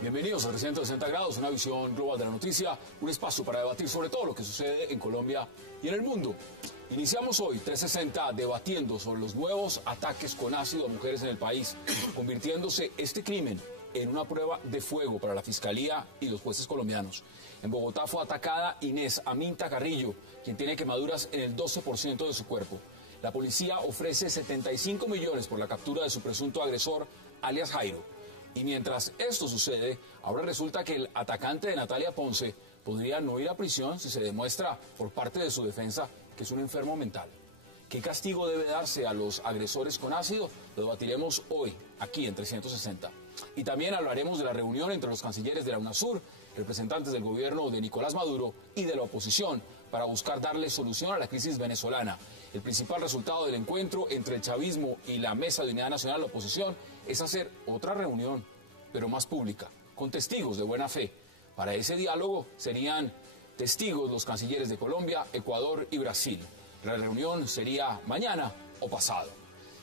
Bienvenidos a 360 grados, una visión global de la noticia, un espacio para debatir sobre todo lo que sucede en Colombia y en el mundo. Iniciamos hoy 360 debatiendo sobre los nuevos ataques con ácido a mujeres en el país, convirtiéndose este crimen en una prueba de fuego para la Fiscalía y los jueces colombianos. En Bogotá fue atacada Inés Aminta Carrillo, quien tiene quemaduras en el 12% de su cuerpo. La policía ofrece 75 millones por la captura de su presunto agresor, alias Jairo. Y mientras esto sucede, ahora resulta que el atacante de Natalia Ponce podría no ir a prisión si se demuestra por parte de su defensa que es un enfermo mental. ¿Qué castigo debe darse a los agresores con ácido? Lo debatiremos hoy, aquí en 360. Y también hablaremos de la reunión entre los cancilleres de la UNASUR, representantes del gobierno de Nicolás Maduro y de la oposición, para buscar darle solución a la crisis venezolana. El principal resultado del encuentro entre el chavismo y la Mesa de Unidad Nacional de la Oposición es hacer otra reunión, pero más pública, con testigos de buena fe. Para ese diálogo serían testigos los cancilleres de Colombia, Ecuador y Brasil. La reunión sería mañana o pasado.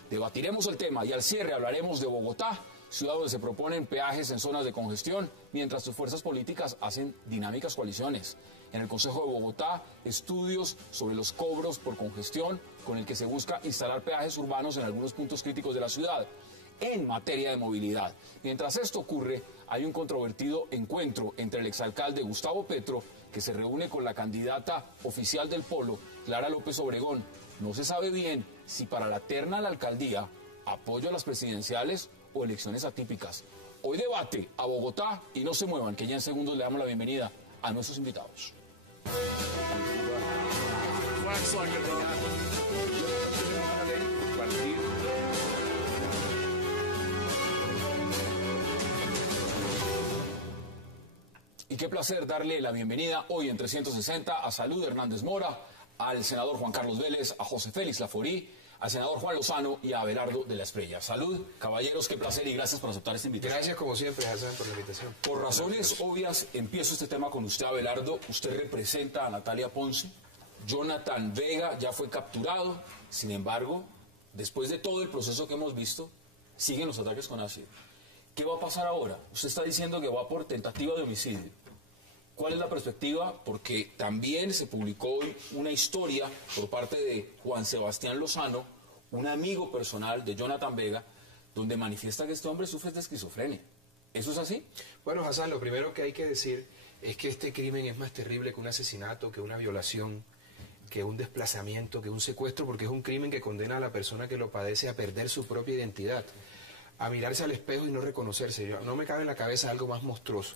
Debatiremos el tema y al cierre hablaremos de Bogotá, ciudad donde se proponen peajes en zonas de congestión, mientras sus fuerzas políticas hacen dinámicas coaliciones. En el Consejo de Bogotá, estudios sobre los cobros por congestión, con el que se busca instalar peajes urbanos en algunos puntos críticos de la ciudad. En materia de movilidad, mientras esto ocurre, hay un controvertido encuentro entre el exalcalde Gustavo Petro, que se reúne con la candidata oficial del Polo, Clara López Obregón. No se sabe bien si para la terna a la alcaldía, apoyo a las presidenciales o elecciones atípicas. Hoy debate a Bogotá y no se muevan, que ya en segundos le damos la bienvenida a nuestros invitados. Y qué placer darle la bienvenida hoy en 360 a Salud Hernández Mora, al senador Juan Carlos Vélez, a José Félix Laforí, al senador Juan Lozano y a Abelardo de la Espriella. Salud, caballeros, qué placer y gracias por aceptar esta invitación. Gracias, como siempre, Hassan, por la invitación. Por razones obvias, empiezo este tema con usted, Abelardo. Usted representa a Natalia Ponce. Jonathan Vega ya fue capturado. Sin embargo, después de todo el proceso que hemos visto, siguen los ataques con ácido. ¿Qué va a pasar ahora? Usted está diciendo que va por tentativa de homicidio. ¿Cuál es la perspectiva? Porque también se publicó hoy una historia por parte de Juan Sebastián Lozano, un amigo personal de Jonathan Vega, donde manifiesta que este hombre sufre de esquizofrenia. ¿Eso es así? Bueno, Hassan, lo primero que hay que decir es que este crimen es más terrible que un asesinato, que una violación, que un desplazamiento, que un secuestro, porque es un crimen que condena a la persona que lo padece a perder su propia identidad, a mirarse al espejo y no reconocerse. No me cabe en la cabeza algo más monstruoso.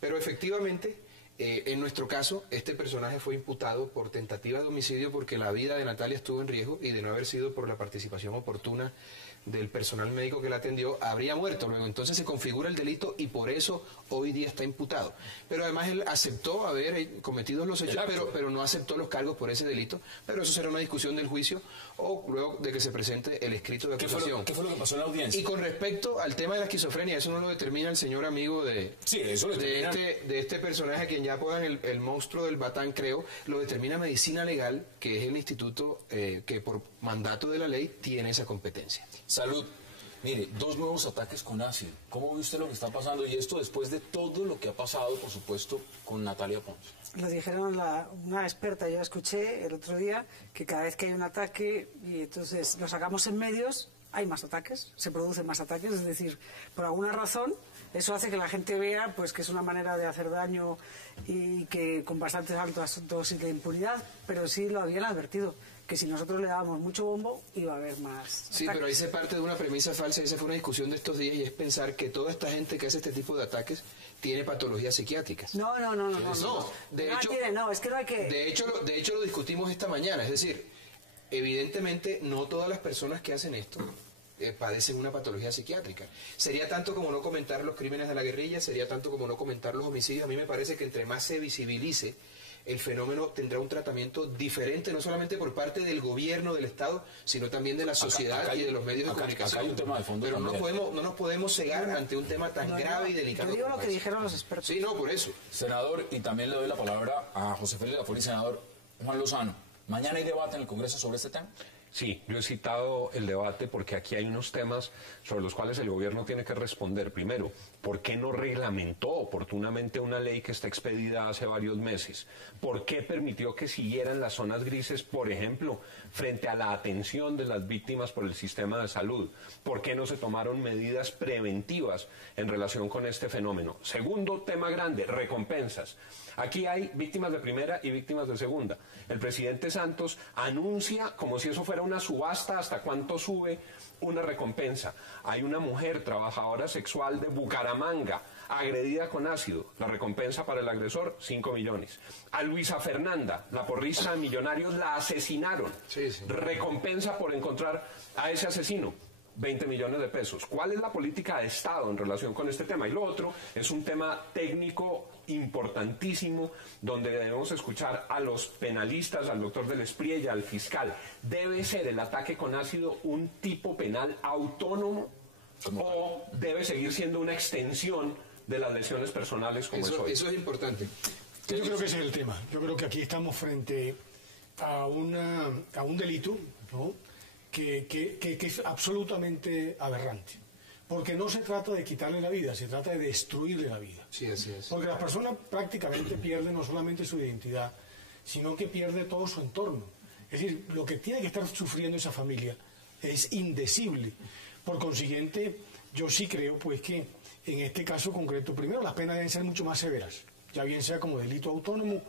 Pero efectivamente, en nuestro caso, este personaje fue imputado por tentativa de homicidio porque la vida de Natalia estuvo en riesgo y de no haber sido por la participación oportuna del personal médico que la atendió, habría muerto. Luego entonces se configura el delito y por eso hoy día está imputado. Pero además él aceptó haber cometido los hechos, pero no aceptó los cargos por ese delito. Pero eso será una discusión del juicio o luego de que se presente el escrito de acusación. ¿Qué fue lo que pasó en la audiencia? Y con respecto al tema de la esquizofrenia, eso no lo determina el señor amigo de este personaje a quien ya apodan el monstruo del Batán, creo, lo determina Medicina Legal, que es el instituto que por mandato de la ley tiene esa competencia. Salud. Mire, 2 nuevos ataques con ácido. ¿Cómo ve usted lo que está pasando? Y esto después de todo lo que ha pasado, por supuesto, con Natalia Ponce. Lo dijeron una experta, yo escuché el otro día, que cada vez que hay un ataque y entonces lo sacamos en medios, hay más ataques, se producen más ataques, es decir, por alguna razón eso hace que la gente vea pues que es una manera de hacer daño y que con bastantes altas dosis de impunidad, pero sí lo habían advertido, que si nosotros le dábamos mucho bombo iba a haber más Sí, pero ahí se parte de una premisa falsa, y esa fue una discusión de estos días, y es pensar que toda esta gente que hace este tipo de ataques tiene patologías psiquiátricas. No, es que no hay que... De hecho lo discutimos esta mañana, es decir, evidentemente no todas las personas que hacen esto padecen una patología psiquiátrica. Sería tanto como no comentar los crímenes de la guerrilla, sería tanto como no comentar los homicidios. A mí me parece que entre más se visibilice el fenómeno tendrá un tratamiento diferente, no solamente por parte del gobierno, del Estado, sino también de la sociedad y de los medios de comunicación. Acá hay un tema de fondo. Pero no nos podemos cegar ante un tema tan grave y delicado. Te digo lo que dijeron los expertos. Sí, no, por eso. Senador, y también le doy la palabra a José Félix Lafori, senador Juan Lozano. ¿Mañana hay debate en el Congreso sobre este tema? Sí, yo he citado el debate porque aquí hay unos temas sobre los cuales el gobierno tiene que responder. Primero, ¿por qué no reglamentó oportunamente una ley que está expedida hace varios meses? ¿Por qué permitió que siguieran las zonas grises, por ejemplo, frente a la atención de las víctimas por el sistema de salud? ¿Por qué no se tomaron medidas preventivas en relación con este fenómeno? Segundo tema grande, recompensas. Aquí hay víctimas de primera y víctimas de segunda. El presidente Santos anuncia como si eso fuera una subasta hasta cuánto sube una recompensa. Hay una mujer trabajadora sexual de Bucaramanga agredida con ácido. La recompensa para el agresor, 5 millones. A Luisa Fernanda, la porrista de Millonarios, la asesinaron. Sí, sí. Recompensa por encontrar a ese asesino. 20 millones de pesos. ¿Cuál es la política de Estado en relación con este tema? Y lo otro es un tema técnico importantísimo, donde debemos escuchar a los penalistas, al doctor del Espriella, al fiscal. ¿Debe ser el ataque con ácido un tipo penal autónomo o debe seguir siendo una extensión de las lesiones personales como es hoy? Eso es importante. Yo creo que ese es el tema. Yo creo que aquí estamos frente a un delito, ¿no?, que es absolutamente aberrante. Porque no se trata de quitarle la vida, se trata de destruirle la vida. Sí, así es. Porque las personas prácticamente pierden no solamente su identidad, sino que pierde todo su entorno. Es decir, lo que tiene que estar sufriendo esa familia es indecible. Por consiguiente, yo sí creo pues que en este caso concreto, primero las penas deben ser mucho más severas, ya bien sea como delito autónomo,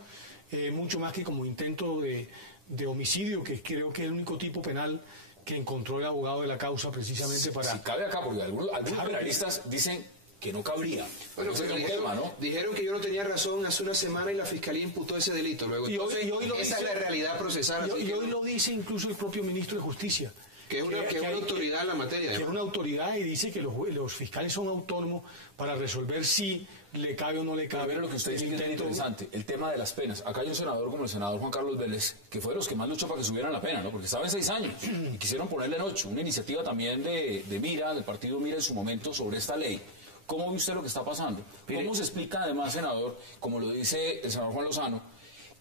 mucho más que como intento de homicidio, que creo que es el único tipo penal que encontró el abogado de la causa precisamente para... Si cabe acá, porque algunos penalistas dicen que no cabría. Bueno, ese es un dijeron, tema, ¿no? dijeron que yo no tenía razón hace una semana y la fiscalía imputó ese delito. Luego, entonces, esa es la realidad procesal. Y hoy lo dice incluso el propio ministro de Justicia. Que es una autoridad en la materia. Que es una autoridad y dice que los fiscales son autónomos para resolver si le cabe o no le cabe. Pero lo que usted dice es interesante, el tema de las penas. Acá hay un senador como el senador Juan Carlos Vélez, que fue de los que más luchó para que subieran la pena, ¿no? Porque estaba en 6 años y quisieron ponerle en 8. Una iniciativa también de Mira, del partido Mira en su momento, sobre esta ley. ¿Cómo ve usted lo que está pasando? ¿Cómo se explica además, senador, como lo dice el senador Juan Lozano,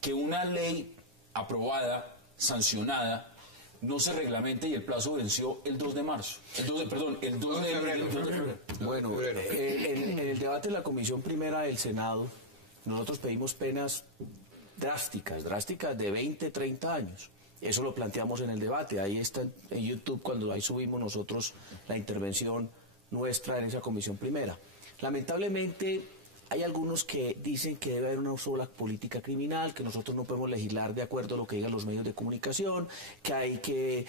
que una ley aprobada, sancionada, no se reglamente y el plazo venció el 2 de marzo? El 2 de febrero. Bueno, en el debate de la Comisión Primera del Senado, nosotros pedimos penas drásticas de 20, 30 años. Eso lo planteamos en el debate. Ahí está en YouTube, cuando ahí subimos nosotros la intervención nuestra en esa Comisión Primera. Lamentablemente, hay algunos que dicen que debe haber una sola política criminal, que nosotros no podemos legislar de acuerdo a lo que digan los medios de comunicación, que hay que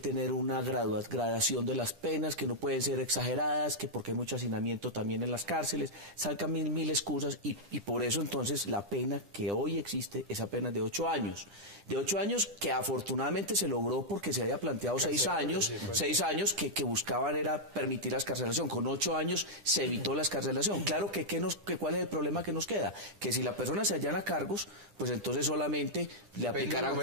tener una gradación de las penas, que no pueden ser exageradas, que porque hay mucho hacinamiento también en las cárceles, salgan mil excusas y por eso entonces la pena que hoy existe es apenas de 8 años. De 8 años que afortunadamente se logró porque se había planteado 6 años, 6 años que buscaban era permitir la excarcelación. Con 8 años se evitó la excarcelación. Claro que ¿cuál es el problema que nos queda? Que si la persona se allana cargos, pues entonces solamente le aplicarán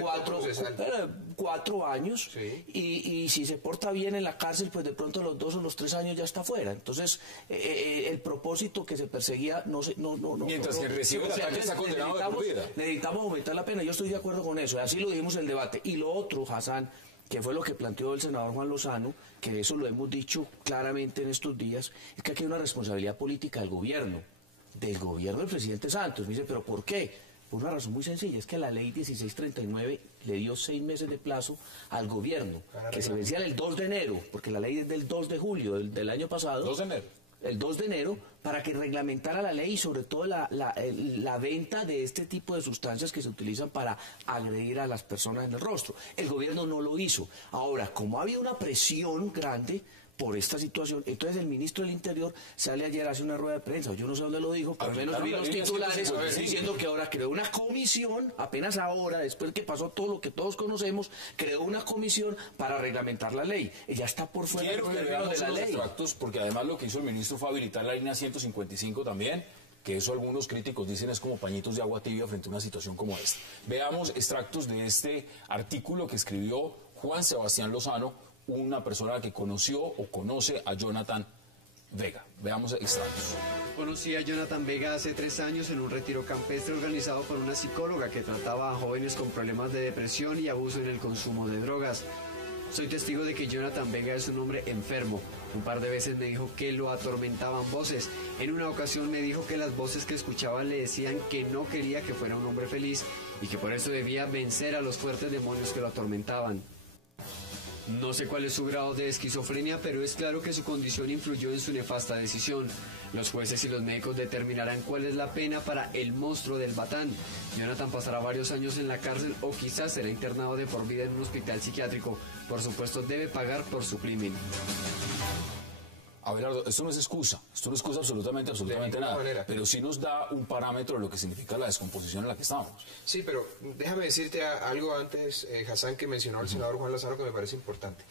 4 años, sí. y si se porta bien en la cárcel, pues de pronto a los 2 o los 3 años ya está fuera. Entonces, el propósito que se perseguía mientras que recibe el ataque está condenado de por vida. Necesitamos aumentar la pena. Yo estoy de acuerdo con eso. Así lo dijimos en el debate. Y lo otro, Hassan, que fue lo que planteó el senador Juan Lozano, que eso lo hemos dicho claramente en estos días, es que aquí hay una responsabilidad política del gobierno del presidente Santos. Me dice, ¿pero por qué? Por una razón muy sencilla, es que la ley 1639 le dio 6 meses de plazo al gobierno, que se vencía el 2 de enero, porque la ley es del 2 de julio del año pasado. 2 de enero. El 2 de enero, para que reglamentara la ley y sobre todo la venta de este tipo de sustancias que se utilizan para agredir a las personas en el rostro. El gobierno no lo hizo. Ahora, como ha habido una presión grande por esta situación, entonces el ministro del Interior sale ayer, hace una rueda de prensa, yo no sé dónde lo dijo, pero al menos vi los titulares diciendo que ahora creó una comisión, apenas ahora, después que pasó todo lo que todos conocemos, creó una comisión para reglamentar la ley. Ella está por fuera de la ley. Extractos, porque además lo que hizo el ministro fue habilitar la línea 155 también, que eso algunos críticos dicen es como pañitos de agua tibia frente a una situación como esta. Veamos extractos de este artículo que escribió Juan Sebastián Lozano, una persona que conoció o conoce a Jonathan Vega. Veamos extractos. Conocí a Jonathan Vega hace 3 años en un retiro campestre organizado por una psicóloga que trataba a jóvenes con problemas de depresión y abuso en el consumo de drogas. Soy testigo de que Jonathan Vega es un hombre enfermo. Un par de veces me dijo que lo atormentaban voces. En una ocasión me dijo que las voces que escuchaba le decían que no quería que fuera un hombre feliz y que por eso debía vencer a los fuertes demonios que lo atormentaban. No sé cuál es su grado de esquizofrenia, pero es claro que su condición influyó en su nefasta decisión. Los jueces y los médicos determinarán cuál es la pena para el monstruo del Batán. Jonathan pasará varios años en la cárcel o quizás será internado de por vida en un hospital psiquiátrico. Por supuesto, debe pagar por su crimen. Abelardo, esto no es excusa absolutamente nada, manera. Pero sí nos da un parámetro de lo que significa la descomposición en la que estamos. Sí, pero déjame decirte algo antes, Hassan, que mencionó el senador Juan Lozano, que me parece importante.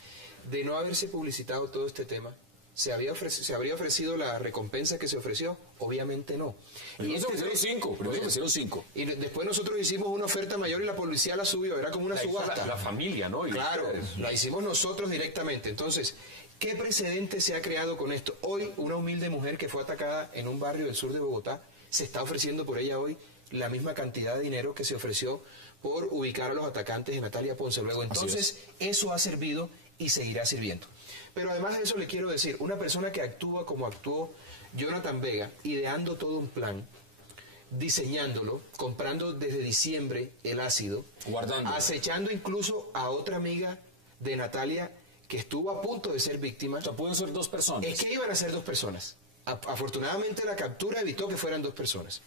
De no haberse publicitado todo este tema, ¿se habría ofrecido la recompensa que se ofreció? Obviamente no. Y se ofrecieron 5. Y después nosotros hicimos una oferta mayor y la policía la subió, era como una subasta. La familia, ¿no? Claro, la hicimos nosotros directamente. Entonces, ¿qué precedente se ha creado con esto? Hoy, una humilde mujer que fue atacada en un barrio del sur de Bogotá, se está ofreciendo por ella hoy la misma cantidad de dinero que se ofreció por ubicar a los atacantes de Natalia Ponce luego. Entonces, eso ha servido y seguirá sirviendo. Pero además de eso le quiero decir, una persona que actúa como actuó Jonathan Vega, ideando todo un plan, diseñándolo, comprando desde diciembre el ácido, acechando incluso a otra amiga de Natalia que estuvo a punto de ser víctima. O sea, pueden ser 2 personas. Es que iban a ser 2 personas. Afortunadamente la captura evitó que fueran 2 personas.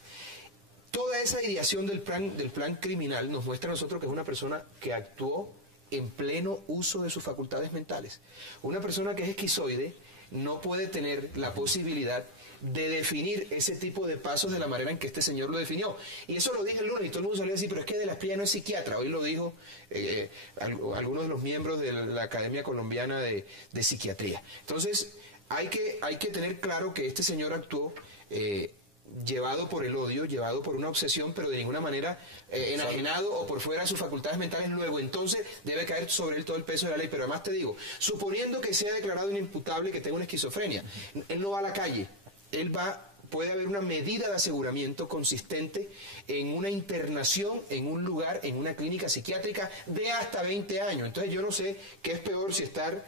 Toda esa ideación del plan criminal nos muestra a nosotros que es una persona que actuó en pleno uso de sus facultades mentales. Una persona que es esquizoide no puede tener la posibilidad de definir ese tipo de pasos de la manera en que este señor lo definió. Y eso lo dije el lunes y todo el mundo salió a decir, pero es que De la Espriella no es psiquiatra. Hoy lo dijo algunos de los miembros de la Academia Colombiana de Psiquiatría. Entonces, hay que tener claro que este señor actuó llevado por el odio, llevado por una obsesión, pero de ninguna manera enajenado o por fuera de sus facultades mentales. Luego, entonces, debe caer sobre él todo el peso de la ley. Pero además te digo, suponiendo que sea declarado inimputable, que tenga una esquizofrenia, él no va a la calle. Puede haber una medida de aseguramiento consistente en una internación en un lugar, en una clínica psiquiátrica de hasta 20 años. Entonces yo no sé qué es peor, si estar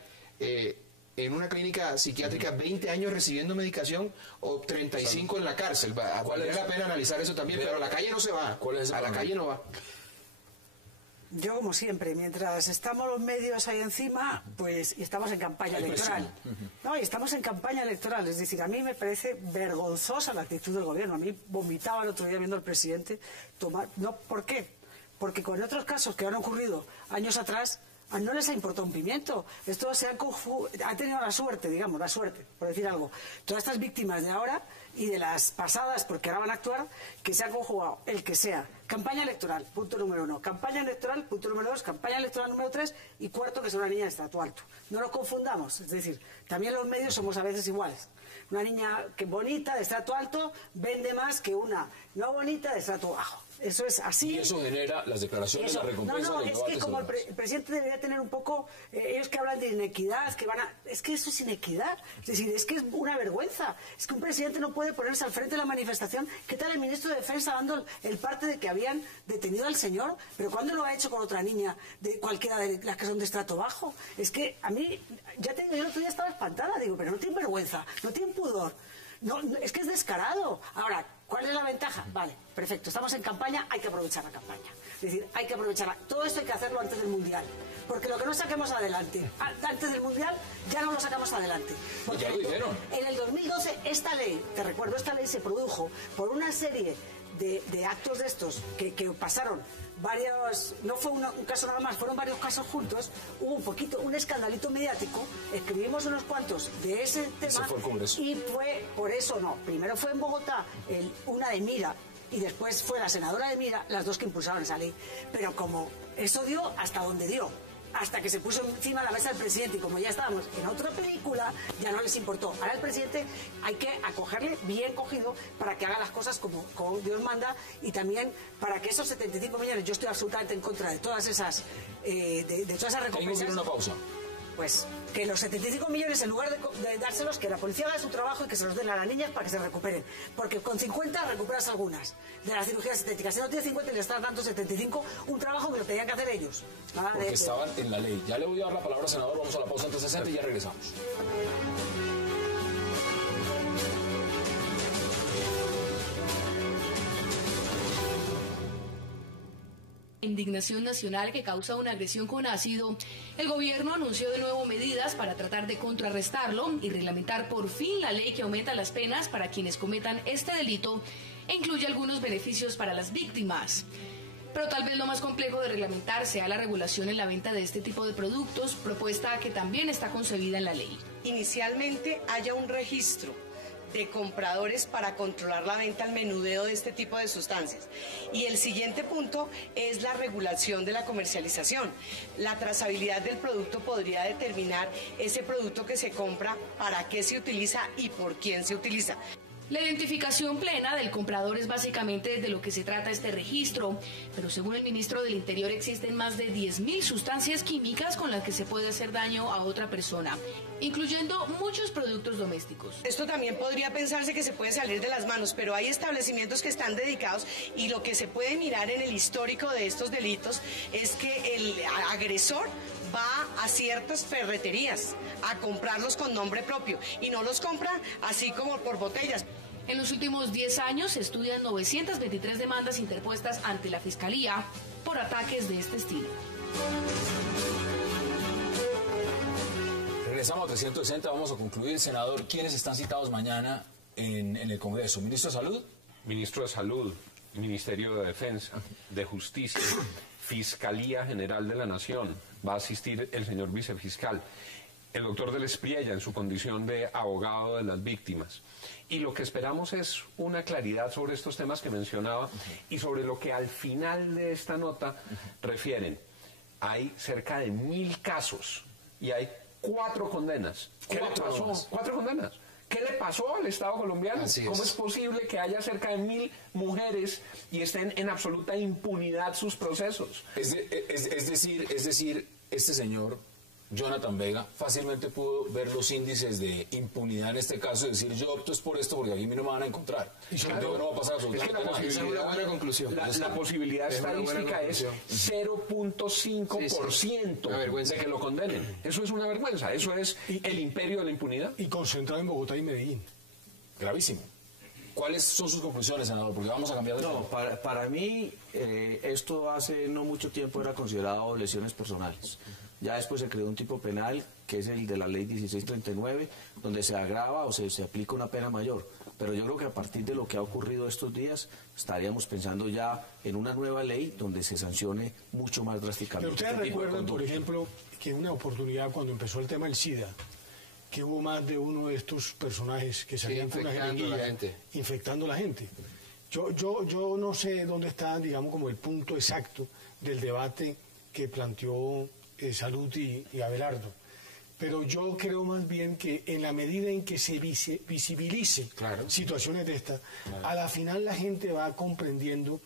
en una clínica psiquiátrica 20 años recibiendo medicación o 35 en la cárcel. Vale la pena analizar eso también, pero a la calle no se va. A la calle no va. Yo, como siempre, mientras estamos los medios ahí encima, pues, y estamos en campaña electoral. No, y estamos en campaña electoral. Es decir, a mí me parece vergonzosa la actitud del gobierno. A mí vomitaba el otro día viendo al presidente tomar... No, ¿por qué? Porque con otros casos que han ocurrido años atrás, no les ha importado un pimiento. Esto ha tenido la suerte, por decir algo. Todas estas víctimas de ahora y de las pasadas, porque ahora van a actuar, que se ha conjugado el que sea. Campaña electoral, punto número 1. Campaña electoral, punto número 2. Campaña electoral número 3. Y cuarto, que es una niña de estrato alto. No lo confundamos. Es decir, también los medios somos a veces iguales. Una niña que bonita, de estrato alto, vende más que una no bonita, de estrato bajo. Eso es así. Y eso genera las declaraciones, la recompensa. No, es que como el presidente debería tener un poco, ellos que hablan de inequidad, es que eso es inequidad. Es decir, es que es una vergüenza. Es que un presidente no puede ponerse al frente de la manifestación. ¿Qué tal el ministro de Defensa dando el parte de que habían detenido al señor? Pero ¿cuándo lo ha hecho con otra niña de cualquiera de las que son de estrato bajo? Es que a mí, ya te digo, yo el otro día estaba espantada, digo, pero no tiene vergüenza, no tiene pudor. No, es que es descarado. Ahora, ¿cuál es la ventaja? Vale, perfecto, estamos en campaña, hay que aprovechar la campaña. Es decir, hay que aprovecharla. Todo esto hay que hacerlo antes del Mundial. Porque lo que no saquemos adelante antes del Mundial, ya no lo sacamos adelante. Porque ya lo dijeron. En el 2012, esta ley, te recuerdo, esta ley se produjo por una serie de actos de estos que pasaron varios, no fue un caso nada más, fueron varios casos juntos, hubo un escandalito mediático, escribimos unos cuantos de ese tema y fue, por eso no, primero fue en Bogotá una de Mira y después fue la senadora de Mira, las dos que impulsaron esa ley, pero como eso dio hasta donde dio. hasta que se puso encima de la mesa el presidente, y como ya estábamos en otra película, ya no les importó. Ahora el presidente hay que acogerle bien cogido para que haga las cosas como Dios manda, y también para que esos 75 millones, yo estoy absolutamente en contra de todas esas de todas esas recompensas. Tengo que ir a una pausa. Pues que los 75 millones, en lugar de dárselos, que la policía haga su trabajo y que se los den a las niñas para que se recuperen. Porque con 50 recuperas algunas de las cirugías estéticas. Si no tienes 50 y le estás dando 75, un trabajo que lo tenían que hacer ellos. Nada Porque estaban en la ley. Ya le voy a dar la palabra al senador, vamos a la pausa en 360 y ya regresamos. Indignación nacional que causa una agresión con ácido, el gobierno anunció de nuevo medidas para tratar de contrarrestarlo y reglamentar por fin la ley que aumenta las penas para quienes cometan este delito e incluye algunos beneficios para las víctimas. Pero tal vez lo más complejo de reglamentar sea la regulación en la venta de este tipo de productos, propuesta que también está concebida en la ley. Inicialmente haya un registro de compradores para controlar la venta al menudeo de este tipo de sustancias. Y el siguiente punto es la regulación de la comercialización. La trazabilidad del producto podría determinar ese producto que se compra, para qué se utiliza y por quién se utiliza. La identificación plena del comprador es básicamente de lo que se trata este registro, pero según el ministro del Interior existen más de 10.000 sustancias químicas con las que se puede hacer daño a otra persona, incluyendo muchos productos domésticos. Esto también podría pensarse que se puede salir de las manos, pero hay establecimientos que están dedicados, y lo que se puede mirar en el histórico de estos delitos es que el agresor va a ciertas ferreterías a comprarlos con nombre propio y no los compra así como por botellas. En los últimos 10 años se estudian 923 demandas interpuestas ante la Fiscalía por ataques de este estilo. Regresamos a 360, vamos a concluir. Senador, ¿quiénes están citados mañana en el Congreso? ¿Ministro de Salud? Ministro de Salud, Ministerio de Defensa, de Justicia, Fiscalía General de la Nación. Va a asistir el señor vicefiscal, el doctor Del Espriella en su condición de abogado de las víctimas. Y lo que esperamos es una claridad sobre estos temas que mencionaba y sobre lo que al final de esta nota refieren. Hay cerca de 1.000 casos y hay 4 condenas. ¿Qué le pasó? 4 condenas. ¿Qué le pasó al Estado colombiano? ¿Cómo es posible que haya cerca de 1.000 mujeres y estén en absoluta impunidad sus procesos? Es decir, este señor, Jonathan Vega, fácilmente pudo ver los índices de impunidad en este caso y decir, yo opto es por esto porque aquí a mí no me van a encontrar. Claro, no va a pasar absolutamente nada. Esa es una buena conclusión. La posibilidad estadística es 0.5% de que lo condenen. Eso es una vergüenza. Eso es el imperio de la impunidad. Y concentrado en Bogotá y Medellín. Gravísimo. ¿Cuáles son sus conclusiones, senador? Porque vamos a cambiar de tema. Para mí, esto hace no mucho tiempo era considerado lesiones personales. Ya después se creó un tipo penal, que es el de la ley 1639, donde se agrava o se aplica una pena mayor. Pero yo creo que a partir de lo que ha ocurrido estos días, estaríamos pensando ya en una nueva ley donde se sancione mucho más drásticamente. Pero ustedes recuerdan, por ejemplo, que una oportunidad cuando empezó el tema del SIDA, que hubo más de uno de estos personajes que salían con una jeringuilla infectando a la gente. Yo no sé dónde está, digamos, como el punto exacto del debate que planteó Salud y Abelardo. Pero yo creo más bien que en la medida en que se visibilice situaciones de estas, a la final la gente va comprendiendo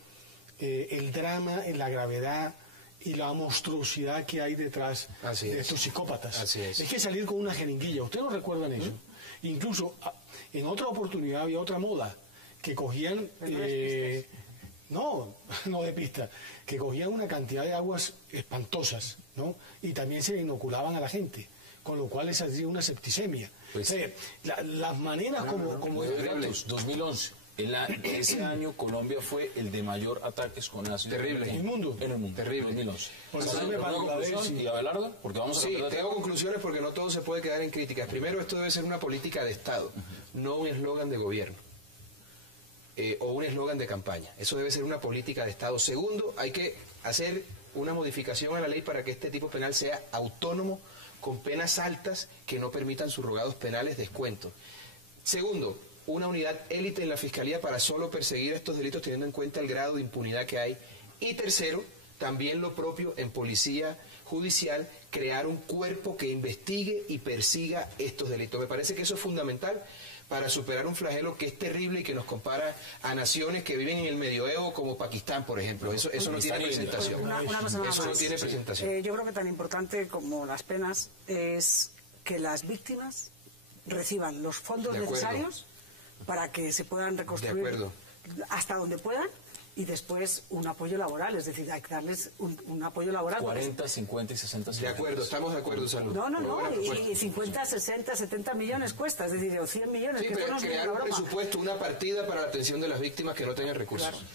el drama, la gravedad y la monstruosidad que hay detrás de estos psicópatas. Es que salir con una jeringuilla, ¿ustedes no recuerdan eso? Incluso en otra oportunidad había otra moda, que cogían... no de pista, que cogían una cantidad de aguas espantosas, ¿no? Y también se inoculaban a la gente, con lo cual les hacía una septicemia. Pues, o sea, las maneras como 2011. Ese año Colombia fue el de mayor ataques con ácido en el mundo. Terrible. 2011. ¿Y Abelardo? Porque vamos a tengo conclusiones porque no todo se puede quedar en críticas. Primero, esto debe ser una política de Estado, no un eslogan de gobierno. O un eslogan de campaña. Eso debe ser una política de Estado. Segundo, hay que hacer una modificación a la ley para que este tipo penal sea autónomo, con penas altas que no permitan subrogados penales descuentos. Segundo, una unidad élite en la Fiscalía para solo perseguir estos delitos teniendo en cuenta el grado de impunidad que hay. Y tercero, también lo propio en policía judicial, crear un cuerpo que investigue y persiga estos delitos. Me parece que eso es fundamental para superar un flagelo que es terrible y que nos compara a naciones que viven en el medioevo como Pakistán, por ejemplo. Eso no tiene presentación. Una cosa nada Eso no más. tiene presentación. Yo creo que tan importante como las penas es que las víctimas reciban los fondos De acuerdo. necesarios para que se puedan De reconstruir acuerdo. hasta donde puedan, y después un apoyo laboral, es decir, hay que darles un apoyo laboral. 40, 50 y 60 De acuerdo, estamos de acuerdo, Salud. No, Pues, y 50, 60, 70 millones cuesta, es decir, o 100 millones. sí, que esto pero no es crear una un broma. presupuesto, una partida para la atención de las víctimas que no tengan recursos. Claro.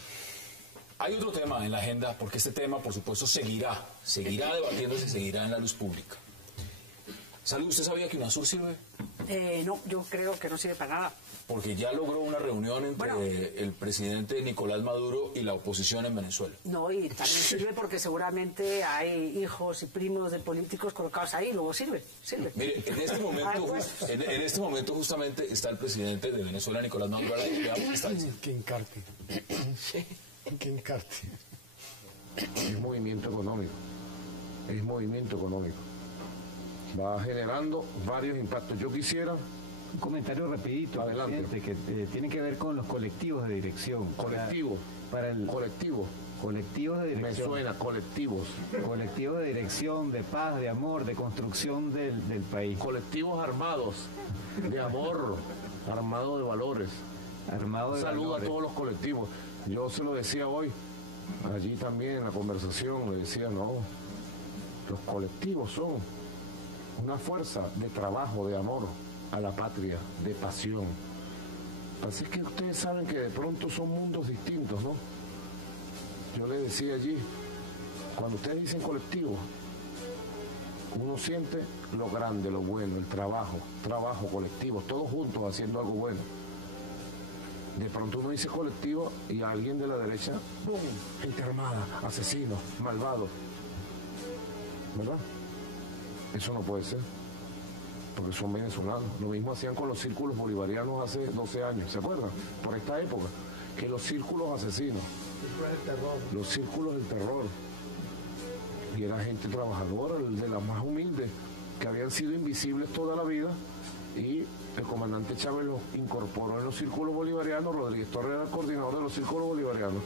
Hay otro tema en la agenda, porque este tema, por supuesto, seguirá debatiéndose, seguirá en la luz pública. Salud, ¿usted sabía que UNASUR sirve? No, yo creo que no sirve para nada. Porque ya logró una reunión entre Bueno. el presidente Nicolás Maduro y la oposición en Venezuela. No, y también sirve porque seguramente hay hijos y primos de políticos colocados ahí, luego sirve. Mire, en este momento, en este momento justamente está el presidente de Venezuela, Nicolás Maduro. Veamos qué está diciendo. Que encarte. Que encarte. Es movimiento económico. Es movimiento económico. Va generando varios impactos. Yo quisiera... Un comentario rapidito, Adelante. presidente, que tiene que ver con los colectivos de dirección. Colectivo. Para el Colectivo. colectivos de Me dirección. suena, colectivos. Colectivos de dirección, de paz, de amor, de construcción del país. Colectivos armados, de amor, armados de valores. Armado Un de saludo valores. a todos los colectivos. Yo se lo decía hoy, allí también en la conversación, le decía, no, los colectivos son una fuerza de trabajo, de amor a la patria, de pasión. Así que ustedes saben que de pronto son mundos distintos, ¿no? Yo le decía allí, cuando ustedes dicen colectivo, uno siente lo grande, lo bueno, el trabajo colectivo, todos juntos haciendo algo bueno. De pronto uno dice colectivo y alguien de la derecha, ¡pum!, gente armada, asesinos, malvados. ¿Verdad? Eso no puede ser, porque son venezolanos. Lo mismo hacían con los círculos bolivarianos hace 12 años, ¿se acuerdan? Por esta época, que los círculos asesinos, los círculos del terror, y era gente trabajadora, de las más humildes, que habían sido invisibles toda la vida, y el comandante Chávez los incorporó en los círculos bolivarianos. Rodríguez Torres era el coordinador de los círculos bolivarianos.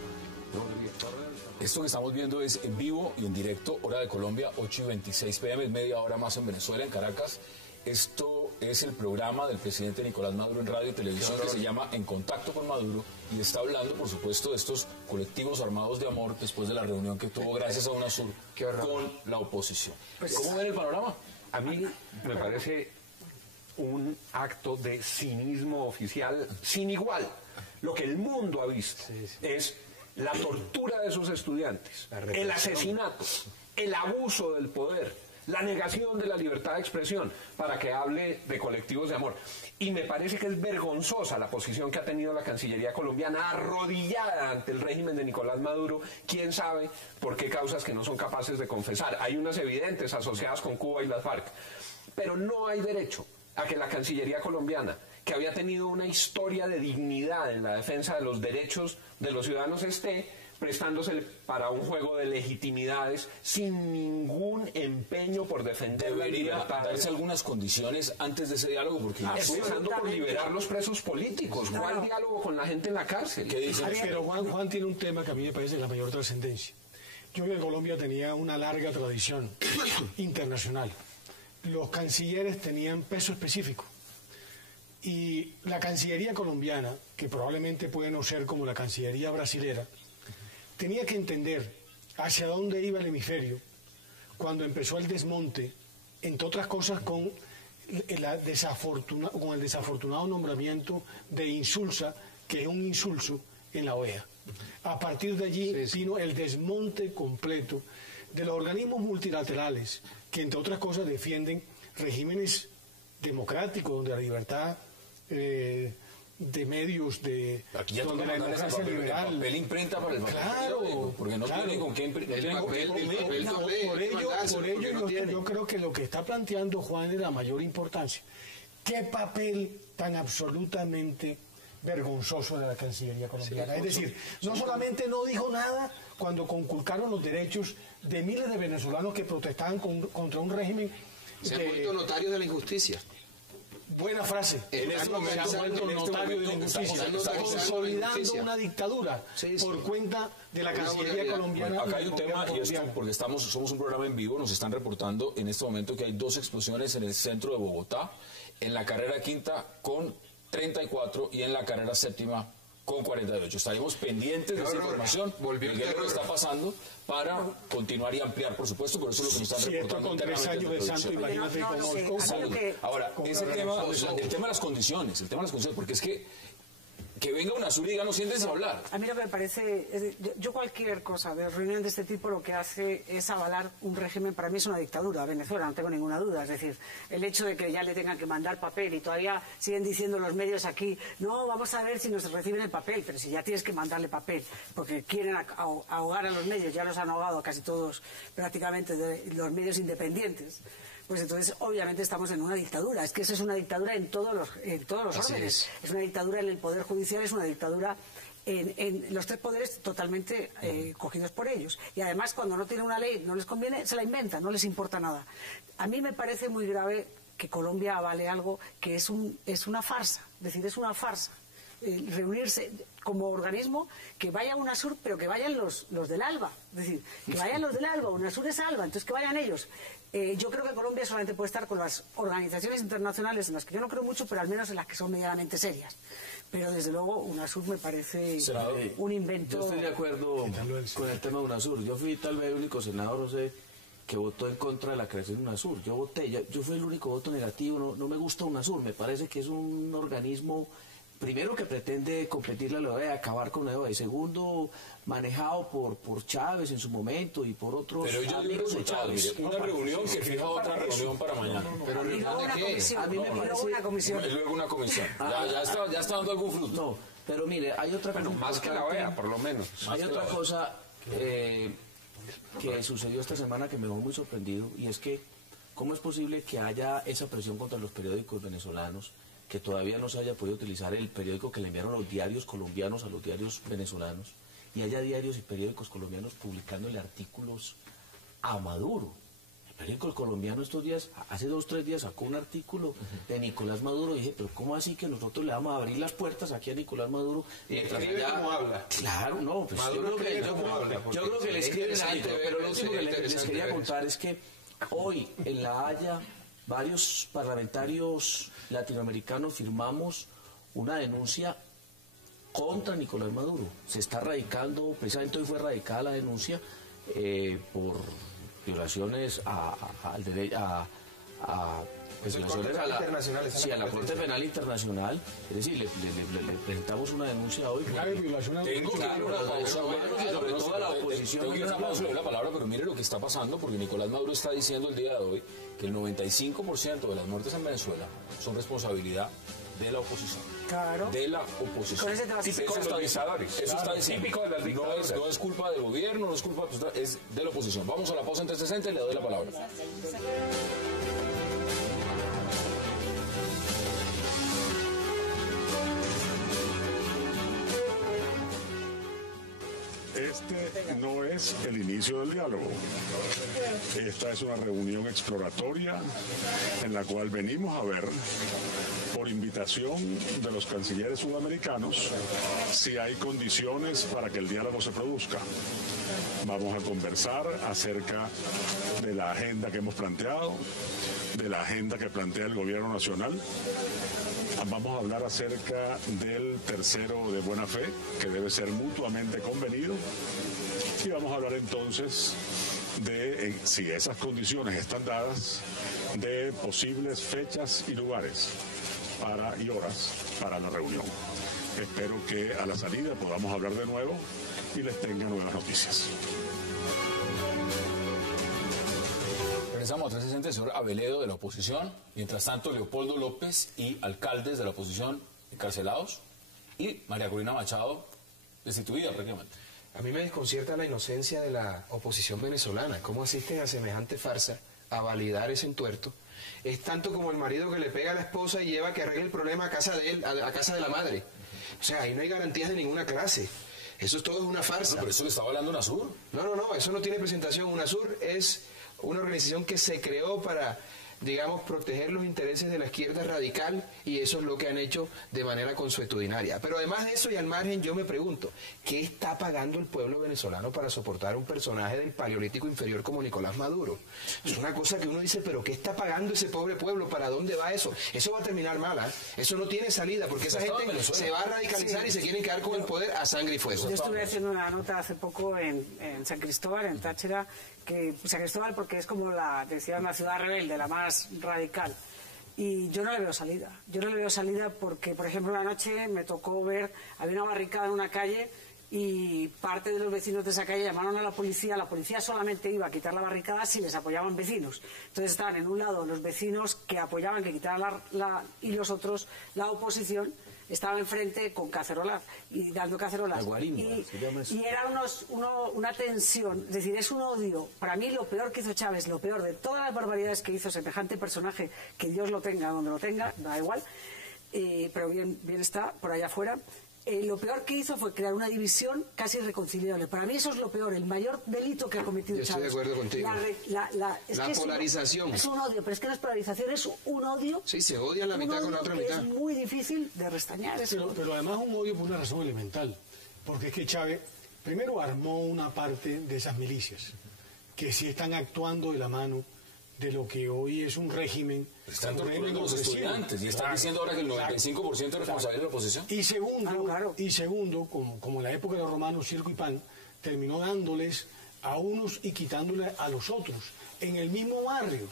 Esto que estamos viendo es en vivo y en directo, hora de Colombia, 8:26 p.m., es media hora más en Venezuela, en Caracas. Esto es el programa del presidente Nicolás Maduro en radio y televisión que se llama En Contacto con Maduro, y está hablando, por supuesto, de estos colectivos armados de amor después de la reunión que tuvo gracias a UNASUR con la oposición. ¿Cómo ven el panorama? A mí me parece un acto de cinismo oficial sin igual. Lo que el mundo ha visto es la tortura de sus estudiantes, el asesinato, el abuso del poder, la negación de la libertad de expresión, para que hable de colectivos de amor. Y me parece que es vergonzosa la posición que ha tenido la Cancillería colombiana, arrodillada ante el régimen de Nicolás Maduro, quién sabe por qué causas que no son capaces de confesar. Hay unas evidentes asociadas con Cuba y las FARC, pero no hay derecho a que la Cancillería colombiana, que había tenido una historia de dignidad en la defensa de los derechos de los ciudadanos, esté prestándose para un juego de legitimidades sin ningún empeño por defender la Debería libertad. darse algunas condiciones antes de ese diálogo, porque Empezando por liberar los presos políticos. ¿Cuál diálogo con la gente en la cárcel? ¿Qué dicen? Pero Juan tiene un tema que a mí me parece de la mayor trascendencia. Yo creo que Colombia tenía una larga tradición internacional. Los cancilleres tenían peso específico. Y la Cancillería colombiana, que probablemente puede no ser como la Cancillería brasilera, tenía que entender hacia dónde iba el hemisferio cuando empezó el desmonte, entre otras cosas con el desafortunado nombramiento de Insulza, que es un insulso en la OEA. A partir de allí vino el desmonte completo de los organismos multilaterales que, entre otras cosas, defienden regímenes democráticos donde la libertad de medios, aquí ya donde la democracia liberal, el papel imprenta para el claro, porque no tiene con qué imprimir. Por ello yo creo que lo que está planteando Juan es la mayor importancia. ¿Qué papel tan absolutamente vergonzoso de la Cancillería colombiana. Es decir, no solamente no dijo nada cuando conculcaron los derechos de miles de venezolanos que protestaban contra un régimen. Se han vuelto notarios de la injusticia. Buena frase. En este momento, se ha vuelto notario de la injusticia, consolidando una dictadura por cuenta de la Cancillería colombiana. Acá hay un tema, y esto, porque somos un programa en vivo, nos están reportando en este momento que hay 2 explosiones en el centro de Bogotá, en la carrera quinta con 34 y en la carrera séptima con 48. Estaremos pendientes de esa información, de qué es lo que está pasando, para continuar y ampliar, por supuesto, por eso es lo que nos están reportando. Con 3 años de santo, imagínate Ahora, ese tema, el tema de las condiciones, porque es que venga UNASUR y diga, no, siéntense a hablar. A mí lo que me parece, yo cualquier cosa de reunión de este tipo lo que hace es avalar un régimen, para mí es una dictadura, Venezuela, no tengo ninguna duda. Es decir, el hecho de que ya le tengan que mandar papel y todavía siguen diciendo los medios aquí, no, vamos a ver si nos reciben el papel, pero si ya tienes que mandarle papel, porque quieren ahogar a los medios, ya los han ahogado casi todos prácticamente de los medios independientes. Pues entonces obviamente estamos en una dictadura. Es que esa es una dictadura en todos los órdenes. Es una dictadura en el Poder Judicial, es una dictadura en los 3 poderes totalmente cogidos por ellos. Y además cuando no tienen una ley, no les conviene, se la inventan, no les importa nada. A mí me parece muy grave que Colombia avale algo que es una farsa. Es decir, es una farsa. Reunirse como organismo, que vaya UNASUR, pero que vayan los del ALBA. Es decir, que vayan los del ALBA, UNASUR es ALBA, entonces que vayan ellos. Yo creo que Colombia solamente puede estar con las organizaciones internacionales, en las que yo no creo mucho, pero al menos en las que son medianamente serias. Pero desde luego UNASUR me parece un invento. Yo estoy de acuerdo con el tema de UNASUR. Yo fui tal vez el único senador, no sé, que votó en contra de la creación de UNASUR. Yo fui el único voto negativo. No me gusta UNASUR, me parece que es un organismo, primero, que pretende competirle a la OEA, acabar con la OEA, y segundo, manejado por Chávez en su momento y por otros. Pero yo digo resultados, una reunión que fija otra reunión para mañana. Pero reunión de qué? A mí me parece una comisión. Luego una comisión. Ya está dando algún fruto. No, pero mire, hay otra cosa. Más que la OEA, por lo menos. Hay otra cosa que sucedió esta semana que me dejó muy sorprendido, y es que ¿cómo es posible que haya esa presión contra los periódicos venezolanos, que todavía no se haya podido utilizar el periódico que le enviaron los diarios colombianos a los diarios venezolanos, y haya diarios y periódicos colombianos publicándole artículos a Maduro? El periódico colombiano estos días, hace 2 o 3 días, sacó un artículo de Nicolás Maduro, y dije, pero ¿cómo así que nosotros le vamos a abrir las puertas aquí a Nicolás Maduro? Y escribe como habla. Claro, no, pues yo creo que le escriben algo, pero lo último que les quería contar es que hoy en La Haya varios parlamentarios latinoamericanos firmamos una denuncia contra Nicolás Maduro. Se está radicando, precisamente hoy fue radicada la denuncia por violaciones a la Corte Penal Internacional. Es decir, le presentamos una denuncia hoy. Tengo que ir una pausa, sobre toda la oposición. Tengo que ir a una pausa, le doy la palabra, pero mire lo que está pasando, porque Nicolás Maduro está diciendo el día de hoy que el 95% de las muertes en Venezuela son responsabilidad de la oposición. Claro. De la oposición. Típico de los dictadores. Eso está diciendo. Típico de las dictaduras. No es culpa del gobierno, no es culpa, es de la oposición. Vamos a la pausa en 360 y le doy la palabra. Este no es el inicio del diálogo. Esta es una reunión exploratoria en la cual venimos a ver, por invitación de los cancilleres sudamericanos, si hay condiciones para que el diálogo se produzca. Vamos a conversar acerca de la agenda que hemos planteado, de la agenda que plantea el gobierno nacional. Vamos a hablar acerca del tercero de buena fe, que debe ser mutuamente convenido. Y vamos a hablar entonces de, si esas condiciones están dadas, de posibles fechas y lugares y horas para la reunión. Espero que a la salida podamos hablar de nuevo y les tenga nuevas noticias. Regresamos a 360, el señor Aveledo de la oposición. Mientras tanto, Leopoldo López y alcaldes de la oposición encarcelados, y María Corina Machado destituida prácticamente. A mí me desconcierta la inocencia de la oposición venezolana. ¿Cómo asisten a semejante farsa, a validar ese entuerto? Es tanto como el marido que le pega a la esposa y lleva que arregle el problema a casa de él, a casa de la madre. O sea, ahí no hay garantías de ninguna clase. Eso todo es una farsa. No, pero eso le estaba hablando UNASUR. No, eso no tiene presentación. UNASUR es una organización que se creó para, digamos, proteger los intereses de la izquierda radical, y eso es lo que han hecho de manera consuetudinaria. Pero además de eso y al margen, yo me pregunto, ¿qué está pagando el pueblo venezolano para soportar un personaje del Paleolítico inferior como Nicolás Maduro? Es una cosa que uno dice, pero ¿qué está pagando ese pobre pueblo? ¿Para dónde va eso? Eso va a terminar mal, ¿eh? Eso no tiene salida, porque esa gente se va a radicalizar y se quieren quedar con el poder a sangre y fuego. Yo estuve haciendo una nota hace poco en San Cristóbal, en Táchira, que San Cristóbal porque es como decían, la ciudad rebelde, la más radical. Y yo no le veo salida. Yo no le veo salida porque, por ejemplo, una noche me tocó ver, había una barricada en una calle y parte de los vecinos de esa calle llamaron a la policía solamente iba a quitar la barricada si les apoyaban vecinos. Entonces estaban en un lado los vecinos que apoyaban que quitaran y los otros, la oposición, estaba enfrente con cacerolas y dando cacerolas. Y era una tensión, es decir, es un odio. Para mí lo peor que hizo Chávez, lo peor de todas las barbaridades que hizo semejante personaje, que Dios lo tenga donde lo tenga, da igual, pero bien está por allá afuera. Lo peor que hizo fue crear una división casi irreconciliable. Para mí eso es lo peor, el mayor delito que ha cometido Chávez. Yo estoy de acuerdo contigo. La polarización. Es un odio, pero es que no es polarización, es un odio. Sí, se odia la mitad con la otra mitad. Es muy difícil de restañar. Pero además un odio por una razón elemental. Porque es que Chávez primero armó una parte de esas milicias que sí están actuando de la mano de lo que hoy es un régimen. Están torturando a los estudiantes y están diciendo ahora que el 95% es responsable de la oposición. Y segundo, como en la época de los romanos, circo y pan, terminó dándoles a unos y quitándoles a los otros, en el mismo barrio.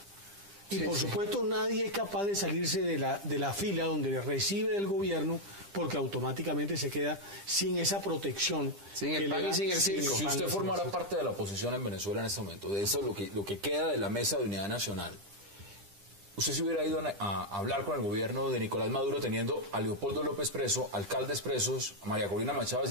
Y por supuesto nadie es capaz de salirse de la fila donde recibe el gobierno, porque automáticamente se queda sin esa protección. Sin el pan y sin el circo. Si usted formara parte de la oposición en Venezuela en este momento, de eso lo que queda de la Mesa de Unidad Nacional, ¿usted se hubiera ido a hablar con el gobierno de Nicolás Maduro teniendo a Leopoldo López preso, alcaldes presos, a María Corina Machado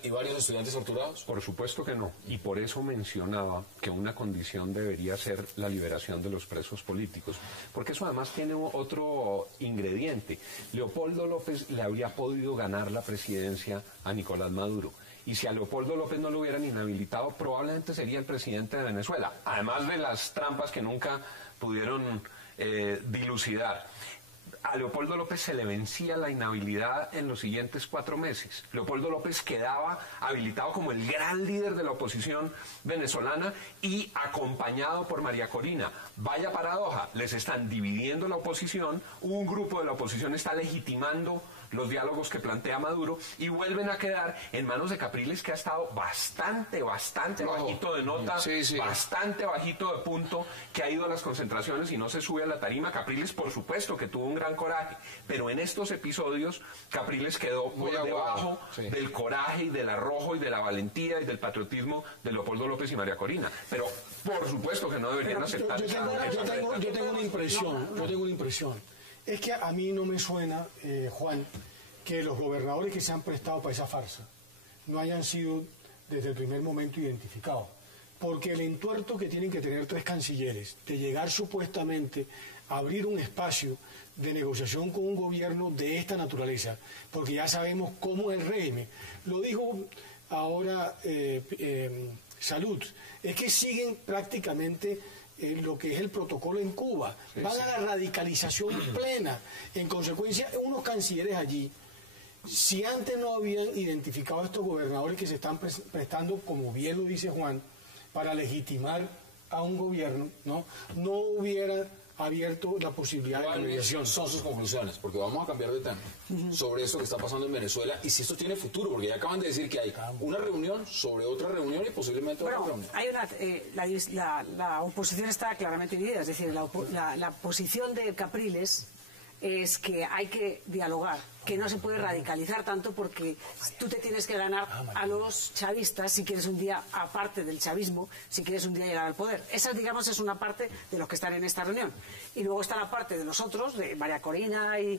y varios estudiantes torturados? Por supuesto que no. Y por eso mencionaba que una condición debería ser la liberación de los presos políticos. Porque eso además tiene otro ingrediente. Leopoldo López le habría podido ganar la presidencia a Nicolás Maduro. Y si a Leopoldo López no lo hubieran inhabilitado, probablemente sería el presidente de Venezuela. Además de las trampas que nunca pudieron dilucidar. A Leopoldo López se le vencía la inhabilidad en los siguientes 4 meses. Leopoldo López quedaba habilitado como el gran líder de la oposición venezolana y acompañado por María Corina. Vaya paradoja, les están dividiendo la oposición, un grupo de la oposición está legitimando los diálogos que plantea Maduro y vuelven a quedar en manos de Capriles, que ha estado bastante bajito de nota, bastante bajito de punto, que ha ido a las concentraciones y no se sube a la tarima. Capriles, por supuesto, que tuvo un gran coraje, pero en estos episodios Capriles quedó por debajo del coraje y del arrojo y de la valentía y del patriotismo de Leopoldo López y María Corina. Pero por supuesto que no deberían aceptar. Yo tengo una impresión. Es que a mí no me suena, Juan, que los gobernadores que se han prestado para esa farsa no hayan sido desde el primer momento identificados. Porque el entuerto que tienen que tener 3 cancilleres de llegar supuestamente a abrir un espacio de negociación con un gobierno de esta naturaleza, porque ya sabemos cómo es el régimen. Lo dijo ahora Salud, es que siguen prácticamente lo que es el protocolo en Cuba, van a la radicalización plena. En consecuencia, unos cancilleres allí, si antes no habían identificado a estos gobernadores que se están prestando, como bien lo dice Juan, para legitimar a un gobierno, no hubiera abierto la posibilidad de mediación. Son sus conclusiones, porque vamos a cambiar de tema sobre eso que está pasando en Venezuela y si esto tiene futuro, porque ya acaban de decir que hay una reunión sobre otra reunión y posiblemente otra reunión. Hay la oposición está claramente dividida, es decir, la posición de Capriles es que hay que dialogar, que no se puede radicalizar tanto porque tú te tienes que ganar a los chavistas si quieres un día, aparte del chavismo, si quieres un día llegar al poder. Esa, digamos, es una parte de los que están en esta reunión. Y luego está la parte de nosotros, de María Corina y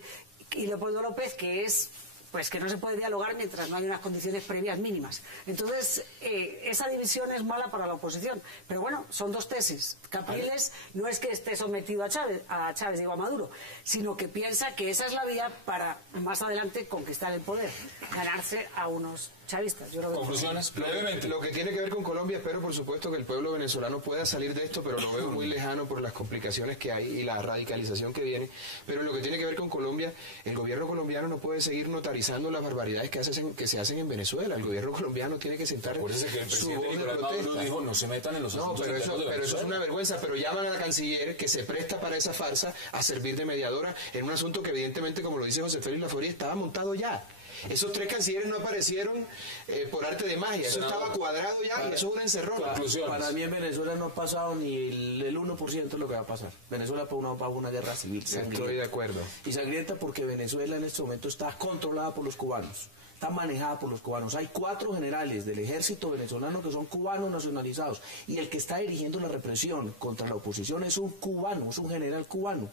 Leopoldo López, que es pues que no se puede dialogar mientras no hay unas condiciones previas mínimas. Entonces, esa división es mala para la oposición. Pero bueno, son dos tesis. Capriles no es que esté sometido a Chávez, digo a Maduro, sino que piensa que esa es la vía para más adelante conquistar el poder, ganarse a unos chavistas. Yo Conclusiones, brevemente. Lo que tiene que ver con Colombia, espero por supuesto que el pueblo venezolano pueda salir de esto, pero lo veo muy lejano por las complicaciones que hay y la radicalización que viene. Pero lo que tiene que ver con Colombia, el gobierno colombiano no puede seguir notarizando las barbaridades que se hacen en Venezuela. El gobierno colombiano tiene que sentar Acuérdense que el su presidente voz de Nicolás Maduro protesta. dijo: no se metan en los asuntos pero internos de eso Venezuela. es una vergüenza, pero llaman a la canciller que se presta para esa farsa a servir de mediadora en un asunto que evidentemente, como lo dice José Félix Laforía, estaba montado ya. Esos 3 cancilleres no aparecieron por arte de magia, eso estaba cuadrado ya y eso es una encerrona. Para mí en Venezuela no ha pasado ni el 1% de lo que va a pasar. Venezuela va a una guerra civil sangrienta. Estoy de acuerdo. Y sangrienta porque Venezuela en este momento está controlada por los cubanos. Está manejada por los cubanos. Hay 4 generales del ejército venezolano que son cubanos nacionalizados. Y el que está dirigiendo la represión contra la oposición es un cubano, es un general cubano.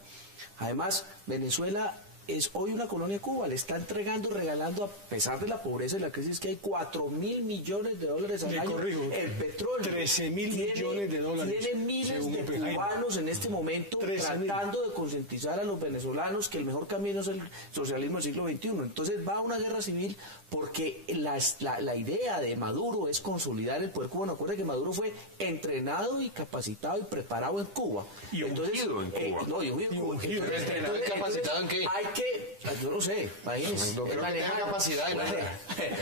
Además, Venezuela es hoy una colonia de Cuba, le está entregando, regalando, a pesar de la pobreza y la crisis que hay, $4.000 millones al año en petróleo. 13.000 millones de dólares. Tiene miles de cubanos en este momento tratando de concientizar a los venezolanos que el mejor camino es el socialismo del siglo XXI. Entonces va a una guerra civil porque la idea de Maduro es consolidar el poder cubano. Acuérdense que Maduro fue entrenado y capacitado y preparado en Cuba. Y ungido en Cuba. ¿Entrenado y capacitado en qué? Yo no sé, imagínense. No creo que tenga capacidad. Es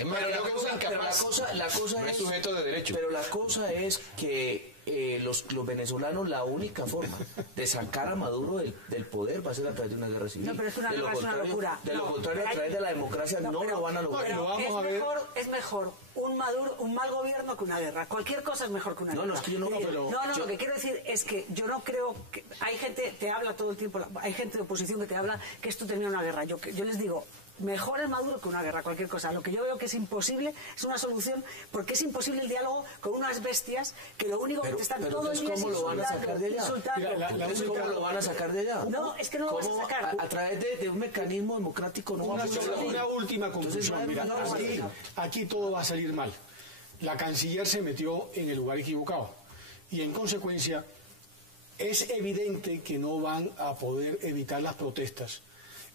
más, creo que es incapaz. La cosa no es sujeto de derecho. Pero la cosa es que los venezolanos, la única forma de sacar a Maduro del poder va a ser a través de una guerra civil. No, pero es que una guerra es una locura. De lo contrario, a través de la democracia no lo van a lograr. Es mejor un mal gobierno que una guerra. Cualquier cosa es mejor que una guerra. No, es que yo no, lo que quiero decir es que yo no creo que... Hay gente, te habla todo el tiempo, hay gente de oposición que te habla que esto termina en una guerra. Yo les digo... Mejor es Maduro que una guerra, cualquier cosa. Lo que yo veo que es imposible es una solución, porque es imposible el diálogo con unas bestias que lo único que te están todo el día ¿cómo lo van a sacar de allá? ¿Cómo lo van a sacar de allá? No, es que no lo vas a sacar. A través de un mecanismo democrático no va a funcionar. Una última conclusión. Mira, aquí todo va a salir mal. La canciller se metió en el lugar equivocado y en consecuencia es evidente que no van a poder evitar las protestas,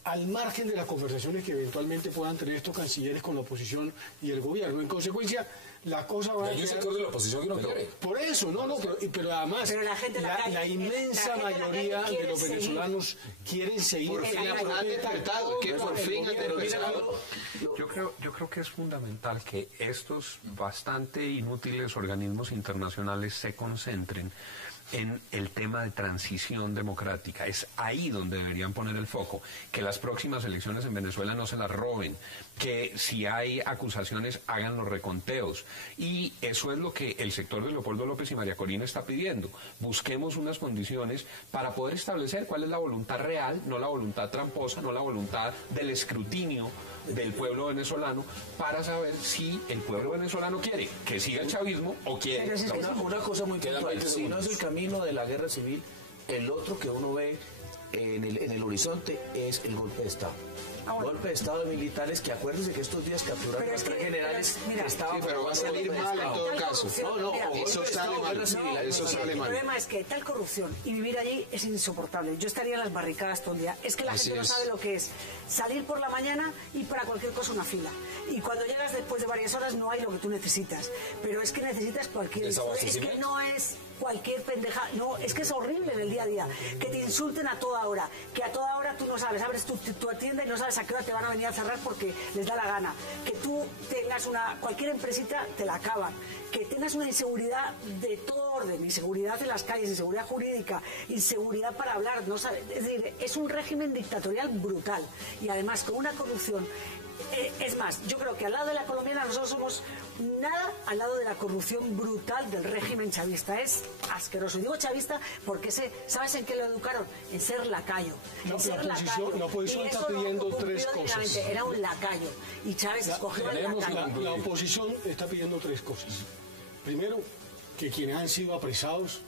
al margen de las conversaciones que eventualmente puedan tener estos cancilleres con la oposición y el gobierno. En consecuencia, la cosa va a... Hay un sector de la oposición que no quiere. Por eso, pero además, la inmensa mayoría de los venezolanos quieren seguir... Por fin han despertado, que por fin han despertado. Yo creo que es fundamental que estos bastante inútiles organismos internacionales se concentren en el tema de transición democrática. Es ahí donde deberían poner el foco, que las próximas elecciones en Venezuela no se las roben, que si hay acusaciones hagan los reconteos, y eso es lo que el sector de Leopoldo López y María Corina está pidiendo. Busquemos unas condiciones para poder establecer cuál es la voluntad real, no la voluntad tramposa, no la voluntad del escrutinio del pueblo venezolano, para saber si el pueblo venezolano quiere que siga el chavismo o quiere... Una cosa muy puntual, si no es el camino de la guerra civil, el otro que uno ve en el horizonte es el golpe de Estado. Golpe de Estado de militares que acuérdense que estos días capturaron a 3 generales que estaban... Sí, pero va a salir mal en todo caso. Eso sale mal. Eso sale mal. El problema es que tal corrupción y vivir allí es insoportable. Yo estaría en las barricadas todo el día. Es que la gente no sabe lo que es salir por la mañana y para cualquier cosa una fila. Y cuando llegas después de varias horas no hay lo que tú necesitas. Pero es que necesitas cualquier... Es que no es cualquier pendeja. No, es que es horrible en el día a día. Que te insulten a toda hora. Que a toda hora tú no sabes. Abres tu tienda y no sabes a qué hora te van a venir a cerrar porque les da la gana. Que tú tengas cualquier empresita te la acaban. Que tengas una inseguridad de todo orden, inseguridad en las calles, inseguridad jurídica, inseguridad para hablar, no sabe, es decir, es un régimen dictatorial brutal y además con una corrupción. Es más, yo creo que al lado de la colombiana nosotros somos nada al lado de la corrupción brutal del régimen chavista. Es asqueroso. Digo chavista porque ¿sabes en qué lo educaron? En ser lacayo. La oposición está pidiendo 3 cosas. Era un lacayo. Y Chávez escogió el lacayo. La oposición está pidiendo 3 cosas. Primero, que quienes han sido apresados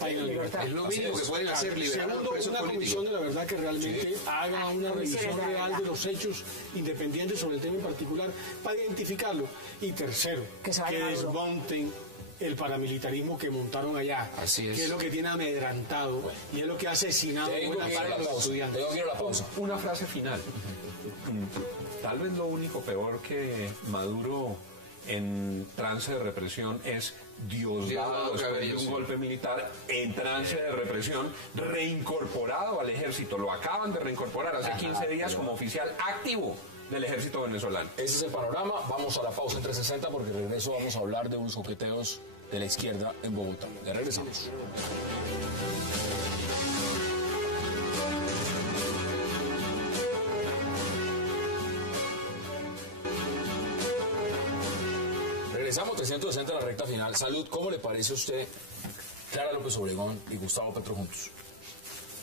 hay una libertad. Es lo mínimo que pueden hacer, liberar a los presos una políticos. comisión de la verdad que realmente haga una revisión real de los hechos independientes sobre el tema en particular para identificarlo. Y tercero, que desmonten el paramilitarismo que montaron allá, Así es. que es lo que tiene amedrantado y es lo que ha asesinado a buena parte de los estudiantes. Una frase final. Tal vez lo único peor que Maduro en trance de represión es Diosdado después de un golpe militar en trance de represión, reincorporado al ejército. Lo acaban de reincorporar hace 15 días como oficial activo del ejército venezolano. Ese es el panorama. Vamos a la pausa en 360 porque de regreso vamos a hablar de unos coqueteos de la izquierda en Bogotá. Ya regresamos. Regresamos 360 a la recta final. Salud, ¿cómo le parece a usted Clara López Obregón y Gustavo Petro juntos?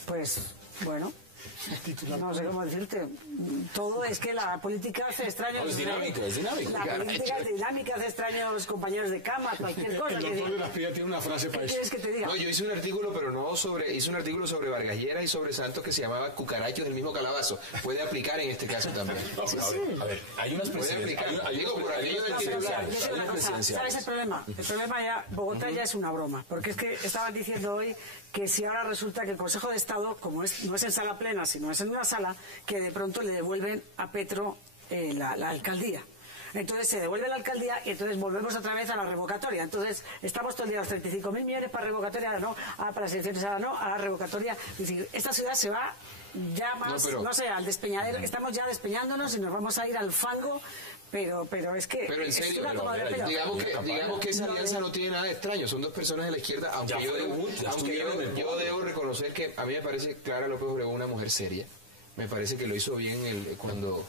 Pues, bueno, no sé cómo decirte. Todo es que la política hace extraños... No, es dinámica, es dinámica. La política es dinámica, hace extraños compañeros de cama, cualquier cosa. El doctor de las Piedras tiene una frase para eso. ¿Qué quieres que te diga? No, yo hice un artículo, pero no sobre... Hice un artículo sobre Vargas Lleras y sobre Santos que se llamaba Cucarachos del mismo calabazo. Puede aplicar en este caso también. No, a ver, hay unas presidenciales. ¿Sabes el problema? El problema ya, Bogotá ya es una broma. Porque es que estaban diciendo hoy que si ahora resulta que el Consejo de Estado, como no es en sala plena, sino es en una sala, que de pronto le devuelven a Petro la alcaldía. Entonces se devuelve la alcaldía y entonces volvemos otra vez a la revocatoria. Entonces estamos todo el día los 35.000 millones para revocatoria, ahora no, para las elecciones, ahora no, a la revocatoria. Es decir, esta ciudad se va ya más, no sé, al despeñadero, estamos ya despeñándonos y nos vamos a ir al fango. Pero es que... Pero en serio, digamos que esa alianza no tiene nada de extraño. Son dos personas de la izquierda, aunque yo debo reconocer que a mí me parece Clara López Obregón una mujer seria. Me parece que lo hizo bien cuando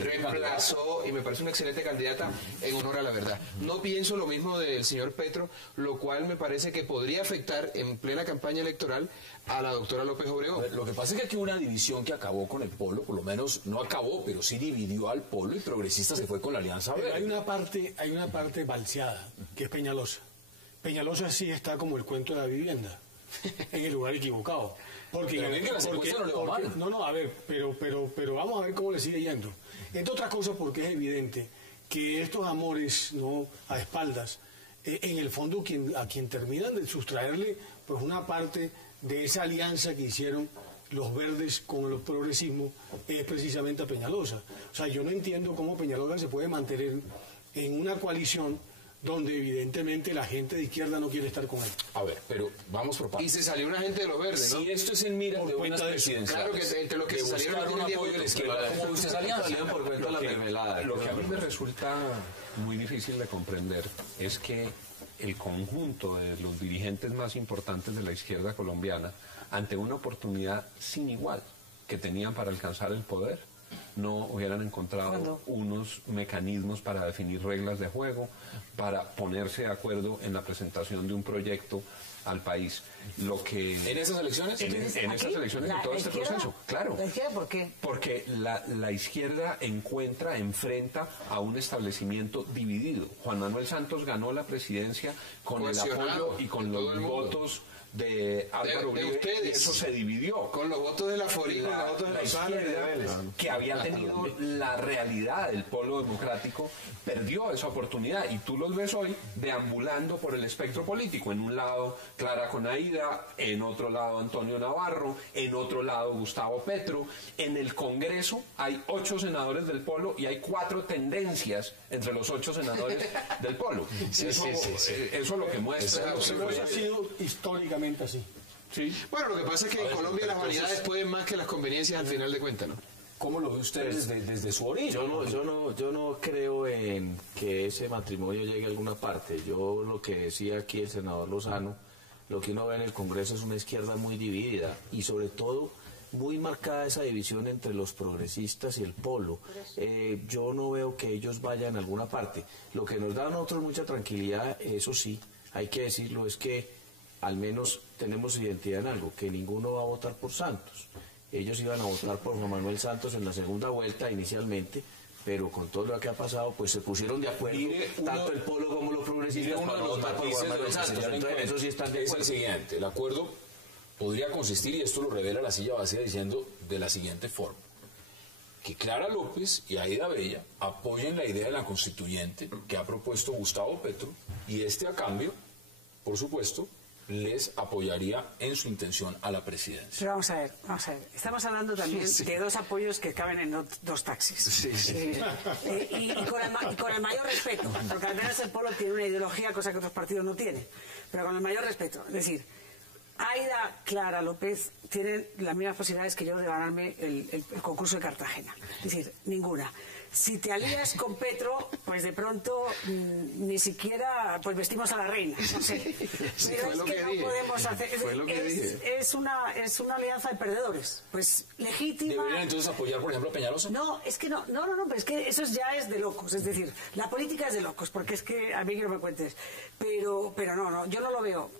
reemplazó, y me parece una excelente candidata en honor a la verdad. No pienso lo mismo del señor Petro, lo cual me parece que podría afectar en plena campaña electoral a la doctora López Obregón. Lo que pasa es que aquí hubo una división que acabó con el Polo, por lo menos no acabó, pero sí dividió al Polo y Progresista se fue con la Alianza Verde. Hay una parte balseada, que es Peñalosa. Peñalosa sí está como el cuento de la vivienda, en el lugar equivocado. Porque pero vamos a ver cómo le sigue yendo. Entre otras cosas porque es evidente que estos amores no a espaldas, en el fondo a quien terminan de sustraerle pues una parte de esa alianza que hicieron los verdes con el progresismo es precisamente a Peñalosa. O sea, yo no entiendo cómo Peñalosa se puede mantener en una coalición donde evidentemente la gente de izquierda no quiere estar con él. A ver, pero vamos por partes. Y se salió una gente de los verdes, ¿no? Si esto es en miras de unas presidenciales. Claro que entre los que se salieron un apoyo de la izquierda, ¿cómo viste esa alianza? Lo que a mí me resulta muy difícil de comprender es que el conjunto de los dirigentes más importantes de la izquierda colombiana, ante una oportunidad sin igual que tenían para alcanzar el poder, no hubieran encontrado unos mecanismos para definir reglas de juego, para ponerse de acuerdo en la presentación de un proyecto al país. Lo que ¿En esas elecciones? En esas elecciones, en todo este proceso, claro. ¿La izquierda por qué? Porque la izquierda enfrenta a un establecimiento dividido. Juan Manuel Santos ganó la presidencia con el apoyo y con los votos de Álvaro Uribe, y eso se dividió con los votos de la Forina, la izquierda, que había tenido la realidad del polo democrático, perdió esa oportunidad, y tú los ves hoy deambulando por el espectro político. En un lado Clara Conaída, en otro lado Antonio Navarro, en otro lado Gustavo Petro. En el Congreso hay 8 senadores del polo y hay 4 tendencias entre los 8 senadores del polo. Eso lo que muestra. Eso ha sido históricamente así. Sí. Bueno, lo que pasa es que en Colombia las vanidades pueden más que las conveniencias al final de cuentas, ¿no? ¿Cómo lo ve usted desde su origen? Yo no creo en que ese matrimonio llegue a alguna parte. Yo lo que decía aquí el senador Lozano, lo que uno ve en el Congreso es una izquierda muy dividida y sobre todo muy marcada esa división entre los progresistas y el polo. Yo no veo que ellos vayan a alguna parte. Lo que nos da a nosotros mucha tranquilidad, eso sí, hay que decirlo, es que al menos tenemos identidad en algo, que ninguno va a votar por Santos. Ellos iban a votar por Juan Manuel Santos en la segunda vuelta inicialmente, pero con todo lo que ha pasado, pues se pusieron de acuerdo, tanto el Polo como los progresistas, para no votar por Juan Manuel Santos. Entonces, eso sí están de acuerdo. Es el siguiente, el acuerdo podría consistir, y esto lo revela la silla vacía, diciendo de la siguiente forma: que Clara López y Aida Bella apoyen la idea de la constituyente que ha propuesto Gustavo Petro, y a cambio, por supuesto, les apoyaría en su intención a la presidencia. Pero vamos a ver. Estamos hablando también de dos apoyos que caben en dos taxis. Y con el mayor respeto, porque al menos el Polo tiene una ideología, cosa que otros partidos no tienen, pero con el mayor respeto. Es decir, Aida, Clara López tienen las mismas posibilidades que yo de ganarme el concurso de Cartagena. Es decir, ninguna. Si te alías con Petro, pues de pronto ni siquiera pues vestimos a la reina. No sé. Pero es que no podemos hacer. Es una alianza de perdedores. Pues legítima. ¿Deberían entonces apoyar, por ejemplo, a Peñalosa? No, es que no, pero es que eso ya es de locos. Es decir, la política es de locos, porque es que a mí que no me cuentes. Pero no, yo no lo veo.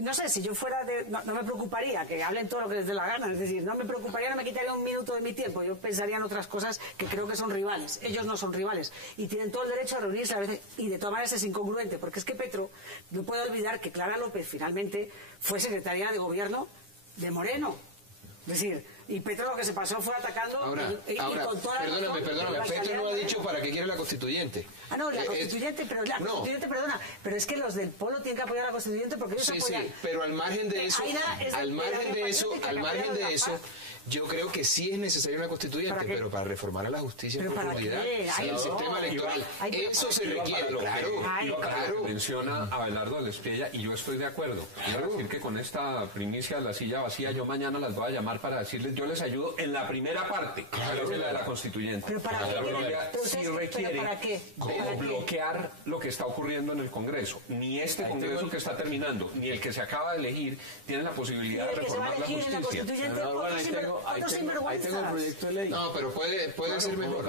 No sé, si yo fuera no me preocuparía que hablen todo lo que les dé la gana, es decir, no me preocuparía, no me quitaría un minuto de mi tiempo, yo pensaría en otras cosas que creo que son rivales. Ellos no son rivales y tienen todo el derecho a reunirse a veces, y de todas maneras es incongruente, porque es que Petro, no puede olvidar que Clara López finalmente fue secretaria de gobierno de Moreno, es decir, y Petro lo que se pasó fue atacando y con toda perdóname, Petro no ha dicho para qué quiere la constituyente. No, la constituyente, pero es que los del Polo tienen que apoyar a la constituyente porque ellos apoyan. Sí, pero al margen de eso, yo creo que sí es necesaria una constituyente, pero para reformar a la justicia en profundidad, el sistema electoral. Eso se requiere, claro. Menciona Abelardo Lespiella, y yo estoy de acuerdo. Quiero decir que con esta primicia de la silla vacía, yo mañana las voy a llamar para decirles, yo les ayudo en la primera parte, que la de la constituyente. Pero para sí requiere bloquear lo que está ocurriendo en el Congreso. Ni este Congreso que está terminando, ni el que se acaba de elegir, tiene la posibilidad de reformar la justicia. Ahí tengo el proyecto de ley. No, pero puede ser mejor.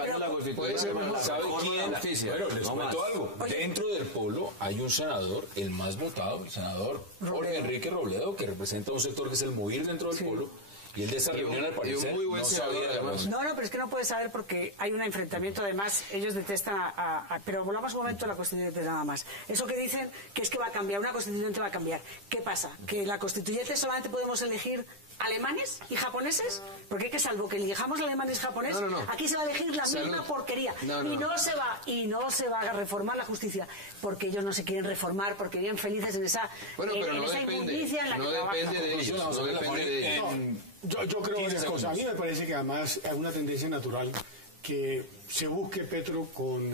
Puede ser mejor. ¿Sabe quién? Bueno, les cuento algo. Dentro del Polo hay un senador, el más votado, el senador Jorge Enrique Robledo, que representa un sector que es el MUIR dentro del Polo. Y el de esta reunión, al parecer, no sabía de más. No, pero es que no puedes saber porque hay un enfrentamiento. Además, ellos detestan pero volvamos un momento a la constituyente nada más. Eso que dicen que es que va a cambiar, una constituyente va a cambiar. ¿Qué pasa? ¿Que la constituyente solamente podemos elegir alemanes y japoneses? Porque es que salvo que elijamos alemanes y japoneses, aquí se va a elegir la misma porquería. Y no se va a reformar la justicia, porque ellos no se quieren reformar, porque viven felices en esa inmundicia en la que trabajan. No depende de ellos. Yo creo varias cosas. A mí me parece que además es una tendencia natural que se busque Petro con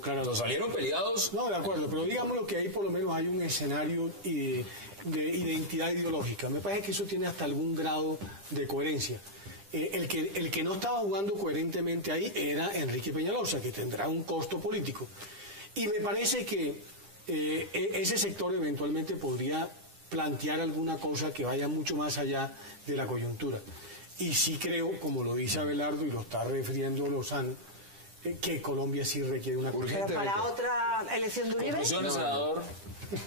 Clara. ¿Nos salieron peleados? No, de acuerdo, pero digámoslo que ahí por lo menos hay un escenario de identidad ideológica. Me parece que eso tiene hasta algún grado de coherencia. El que no estaba jugando coherentemente ahí era Enrique Peñalosa, que tendrá un costo político. Y me parece que ese sector eventualmente podría plantear alguna cosa que vaya mucho más allá de la coyuntura. Y sí creo, como lo dice Abelardo y lo está refiriendo Lozano, que Colombia sí requiere una ¿Pero para otra elección de Uribe? Conclusiones, senador.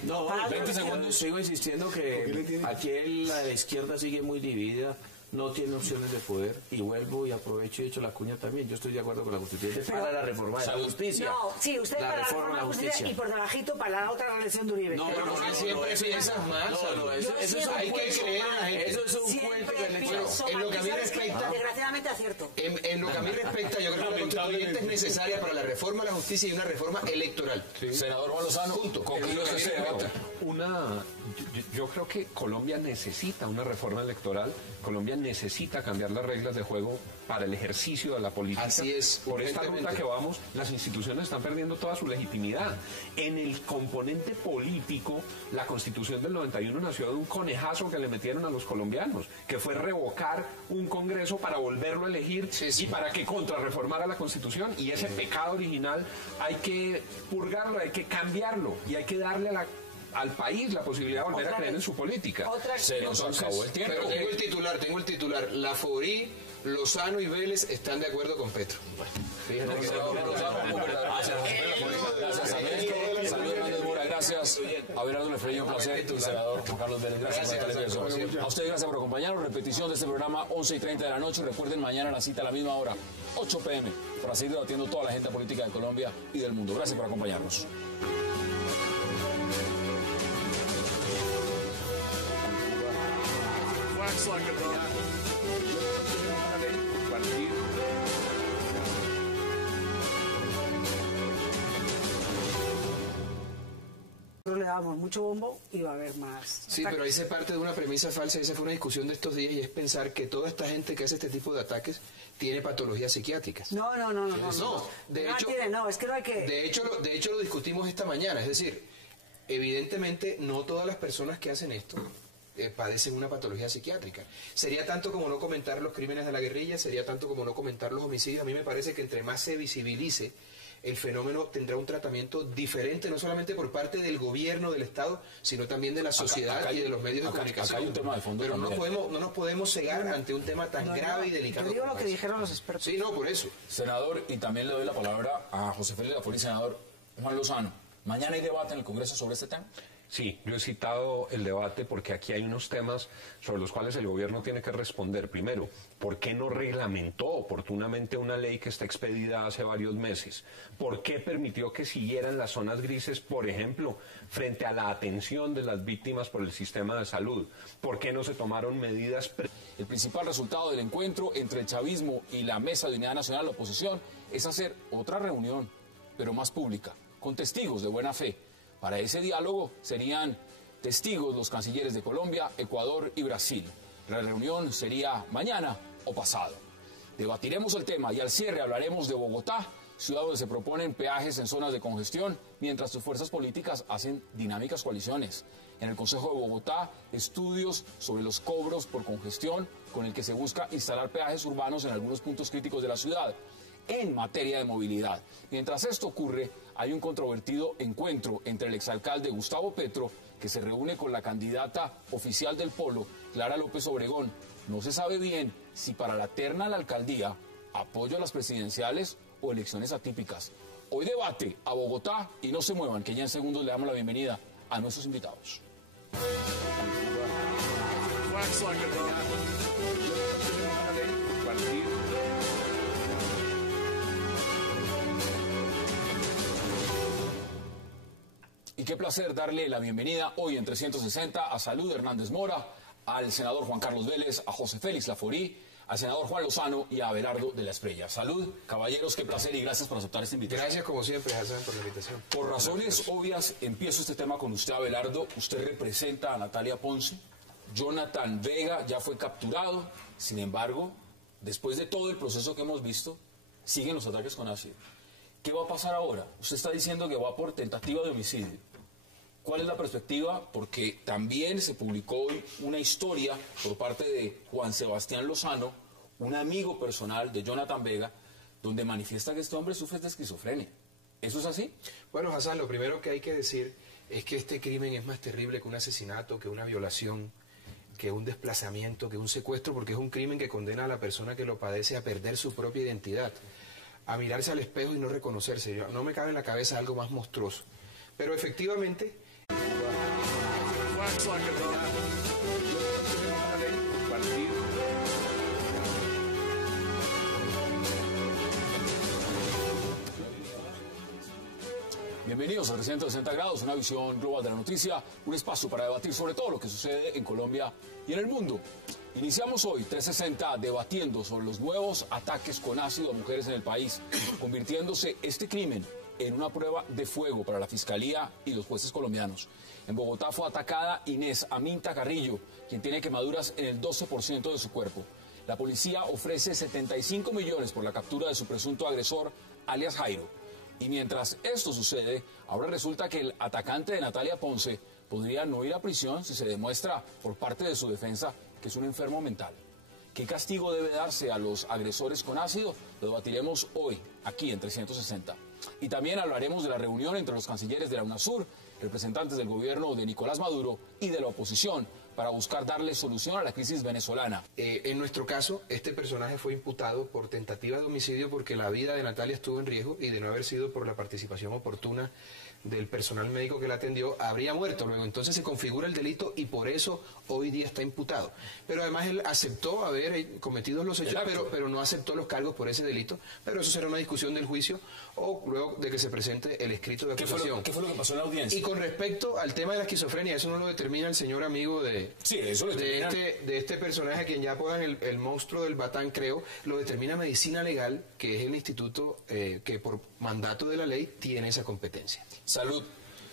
No, 20 segundos. Sigo insistiendo que aquí la izquierda sigue muy dividida, no tiene opciones de poder, y vuelvo y aprovecho y echo la cuña también. Yo estoy de acuerdo con la constituyente para la reforma de la justicia. No, sí, usted para la reforma de la justicia y por debajito para la otra elección de Uribe. No, pero siempre piensas más. Eso hay que creer en la gente. Eso es un cuento de elección. En lo que a mí respecta, desgraciadamente acierto. En lo que a mí respecta, yo creo que la constituyente es necesaria para la reforma de la justicia y una reforma electoral. Senador Juan Lozano, conclusiones de ese debate. Yo creo que Colombia necesita una reforma electoral. Colombia necesita cambiar las reglas de juego para el ejercicio de la política. Así es. Por esta ruta que vamos, las instituciones están perdiendo toda su legitimidad. En el componente político, la Constitución del 91 nació de un conejazo que le metieron a los colombianos, que fue revocar un Congreso para volverlo a elegir y para que contrarreformara la Constitución. Y ese pecado original hay que purgarlo, hay que cambiarlo y hay que darle al país la posibilidad de volver a creer en su política. Se nos acabó el tiempo. Pero tengo el titular. La Forí, Lozano y Vélez están de acuerdo con Petro. Gracias a Saludos, Hernández Mora. gracias. Abelardo Lefrey, un placer. Y senador Juan Carlos Vélez, gracias por estar aquí. A usted gracias por acompañarnos. Repetición de este programa 11:30 de la noche. Recuerden, mañana la cita a la misma hora, 8 p.m., para seguir debatiendo toda la agenda política de Colombia y del mundo. Gracias por acompañarnos. Le damos mucho bombo y va a haber más. Sí, pero ahí se parte de una premisa falsa, y esa fue una discusión de estos días, y es pensar que toda esta gente que hace este tipo de ataques tiene patologías psiquiátricas. No, de hecho, es que no hay que... De hecho, lo discutimos esta mañana, es decir, evidentemente no todas las personas que hacen esto padecen una patología psiquiátrica. Sería tanto como no comentar los crímenes de la guerrilla, sería tanto como no comentar los homicidios. A mí me parece que entre más se visibilice, el fenómeno tendrá un tratamiento diferente, no solamente por parte del gobierno, del Estado, sino también de la sociedad y de los medios de comunicación. Acá hay un tema de fondo. Pero no nos podemos cegar ante un tema tan grave y delicado. Yo digo lo que dijeron los expertos. Sí, no, por eso. Senador, y también le doy la palabra a José Félix Laforí. Senador Juan Lozano, ¿mañana hay debate en el Congreso sobre este tema? Sí, yo he citado el debate porque aquí hay unos temas sobre los cuales el gobierno tiene que responder. Primero, ¿por qué no reglamentó oportunamente una ley que está expedida hace varios meses? ¿Por qué permitió que siguieran las zonas grises, por ejemplo, frente a la atención de las víctimas por el sistema de salud? ¿Por qué no se tomaron medidas? El principal resultado del encuentro entre el chavismo y la Mesa de Unidad Nacional, la oposición, es hacer otra reunión, pero más pública, con testigos de buena fe. Para ese diálogo serían testigos los cancilleres de Colombia, Ecuador y Brasil. La reunión sería mañana o pasado. Debatiremos el tema y al cierre hablaremos de Bogotá, ciudad donde se proponen peajes en zonas de congestión, mientras sus fuerzas políticas hacen dinámicas coaliciones. En el Consejo de Bogotá, estudios sobre los cobros por congestión, con el que se busca instalar peajes urbanos en algunos puntos críticos de la ciudad. En materia de movilidad. Mientras esto ocurre, hay un controvertido encuentro entre el exalcalde Gustavo Petro, que se reúne con la candidata oficial del Polo, Clara López Obregón. No se sabe bien si para la terna a la alcaldía, apoyo a las presidenciales o elecciones atípicas. Hoy debate a Bogotá y no se muevan, que ya en segundos le damos la bienvenida a nuestros invitados. Y qué placer darle la bienvenida hoy en 360 a Salud Hernández Mora, al senador Juan Carlos Vélez, a José Félix Laforí, al senador Juan Lozano y a Abelardo de la Espriella. Salud, caballeros, qué placer y gracias por aceptar esta invitación. Gracias como siempre, Hassan, por la invitación. Por razones obvias, empiezo este tema con usted, Abelardo. Usted representa a Natalia Ponce. Jonathan Vega ya fue capturado. Sin embargo, después de todo el proceso que hemos visto, siguen los ataques con ácido. ¿Qué va a pasar ahora? Usted está diciendo que va por tentativa de homicidio. ¿Cuál es la perspectiva? Porque también se publicó hoy una historia por parte de Juan Sebastián Lozano, un amigo personal de Jonathan Vega, donde manifiesta que este hombre sufre de esquizofrenia. ¿Eso es así? Bueno, Hassan, lo primero que hay que decir es que este crimen es más terrible que un asesinato, que una violación, que un desplazamiento, que un secuestro, porque es un crimen que condena a la persona que lo padece a perder su propia identidad, a mirarse al espejo y no reconocerse. No me cabe en la cabeza algo más monstruoso. Pero efectivamente... Bienvenidos a 360 grados, una visión global de la noticia, un espacio para debatir sobre todo lo que sucede en Colombia y en el mundo. Iniciamos hoy 360 debatiendo sobre los nuevos ataques con ácido a mujeres en el país, convirtiéndose este crimen en una prueba de fuego para la Fiscalía y los jueces colombianos. En Bogotá fue atacada Inés Aminta Carrillo, quien tiene quemaduras en el 12% de su cuerpo. La policía ofrece 75 millones por la captura de su presunto agresor, alias Jairo. Y mientras esto sucede, ahora resulta que el atacante de Natalia Ponce podría no ir a prisión si se demuestra por parte de su defensa que es un enfermo mental. ¿Qué castigo debe darse a los agresores con ácido? Lo debatiremos hoy, aquí en 360. Y también hablaremos de la reunión entre los cancilleres de la UNASUR, representantes del gobierno de Nicolás Maduro y de la oposición, para buscar darle solución a la crisis venezolana. En nuestro caso, este personaje fue imputado por tentativa de homicidio porque la vida de Natalia estuvo en riesgo y de no haber sido por la participación oportuna del personal médico que la atendió, habría muerto luego. Entonces se configura el delito y por eso hoy día está imputado. Pero además él aceptó haber cometido los hechos, pero no aceptó los cargos por ese delito. Pero eso será una discusión del juicio o luego de que se presente el escrito de acusación. ¿Qué fue lo que pasó en la audiencia? Y con respecto al tema de la esquizofrenia, eso no lo determina el señor amigo de este personaje, a quien ya apodan el monstruo del Batán, creo, lo determina Medicina Legal, que es el instituto que por mandato de la ley tiene esa competencia. Salud.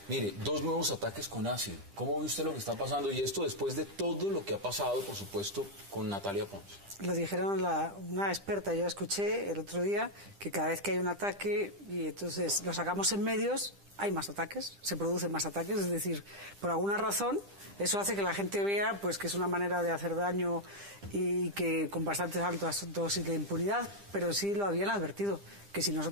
Mire, 2 nuevos ataques con ácido. ¿Cómo ve usted lo que está pasando? Y esto después de todo lo que ha pasado, por supuesto, con Natalia Pons. Lo dijeron una experta, yo escuché el otro día, que cada vez que hay un ataque y entonces lo sacamos en medios, hay más ataques, se producen más ataques, es decir, por alguna razón eso hace que la gente vea pues que es una manera de hacer daño y que con bastantes altas dosis de impunidad, pero sí lo habían advertido, que si nosotros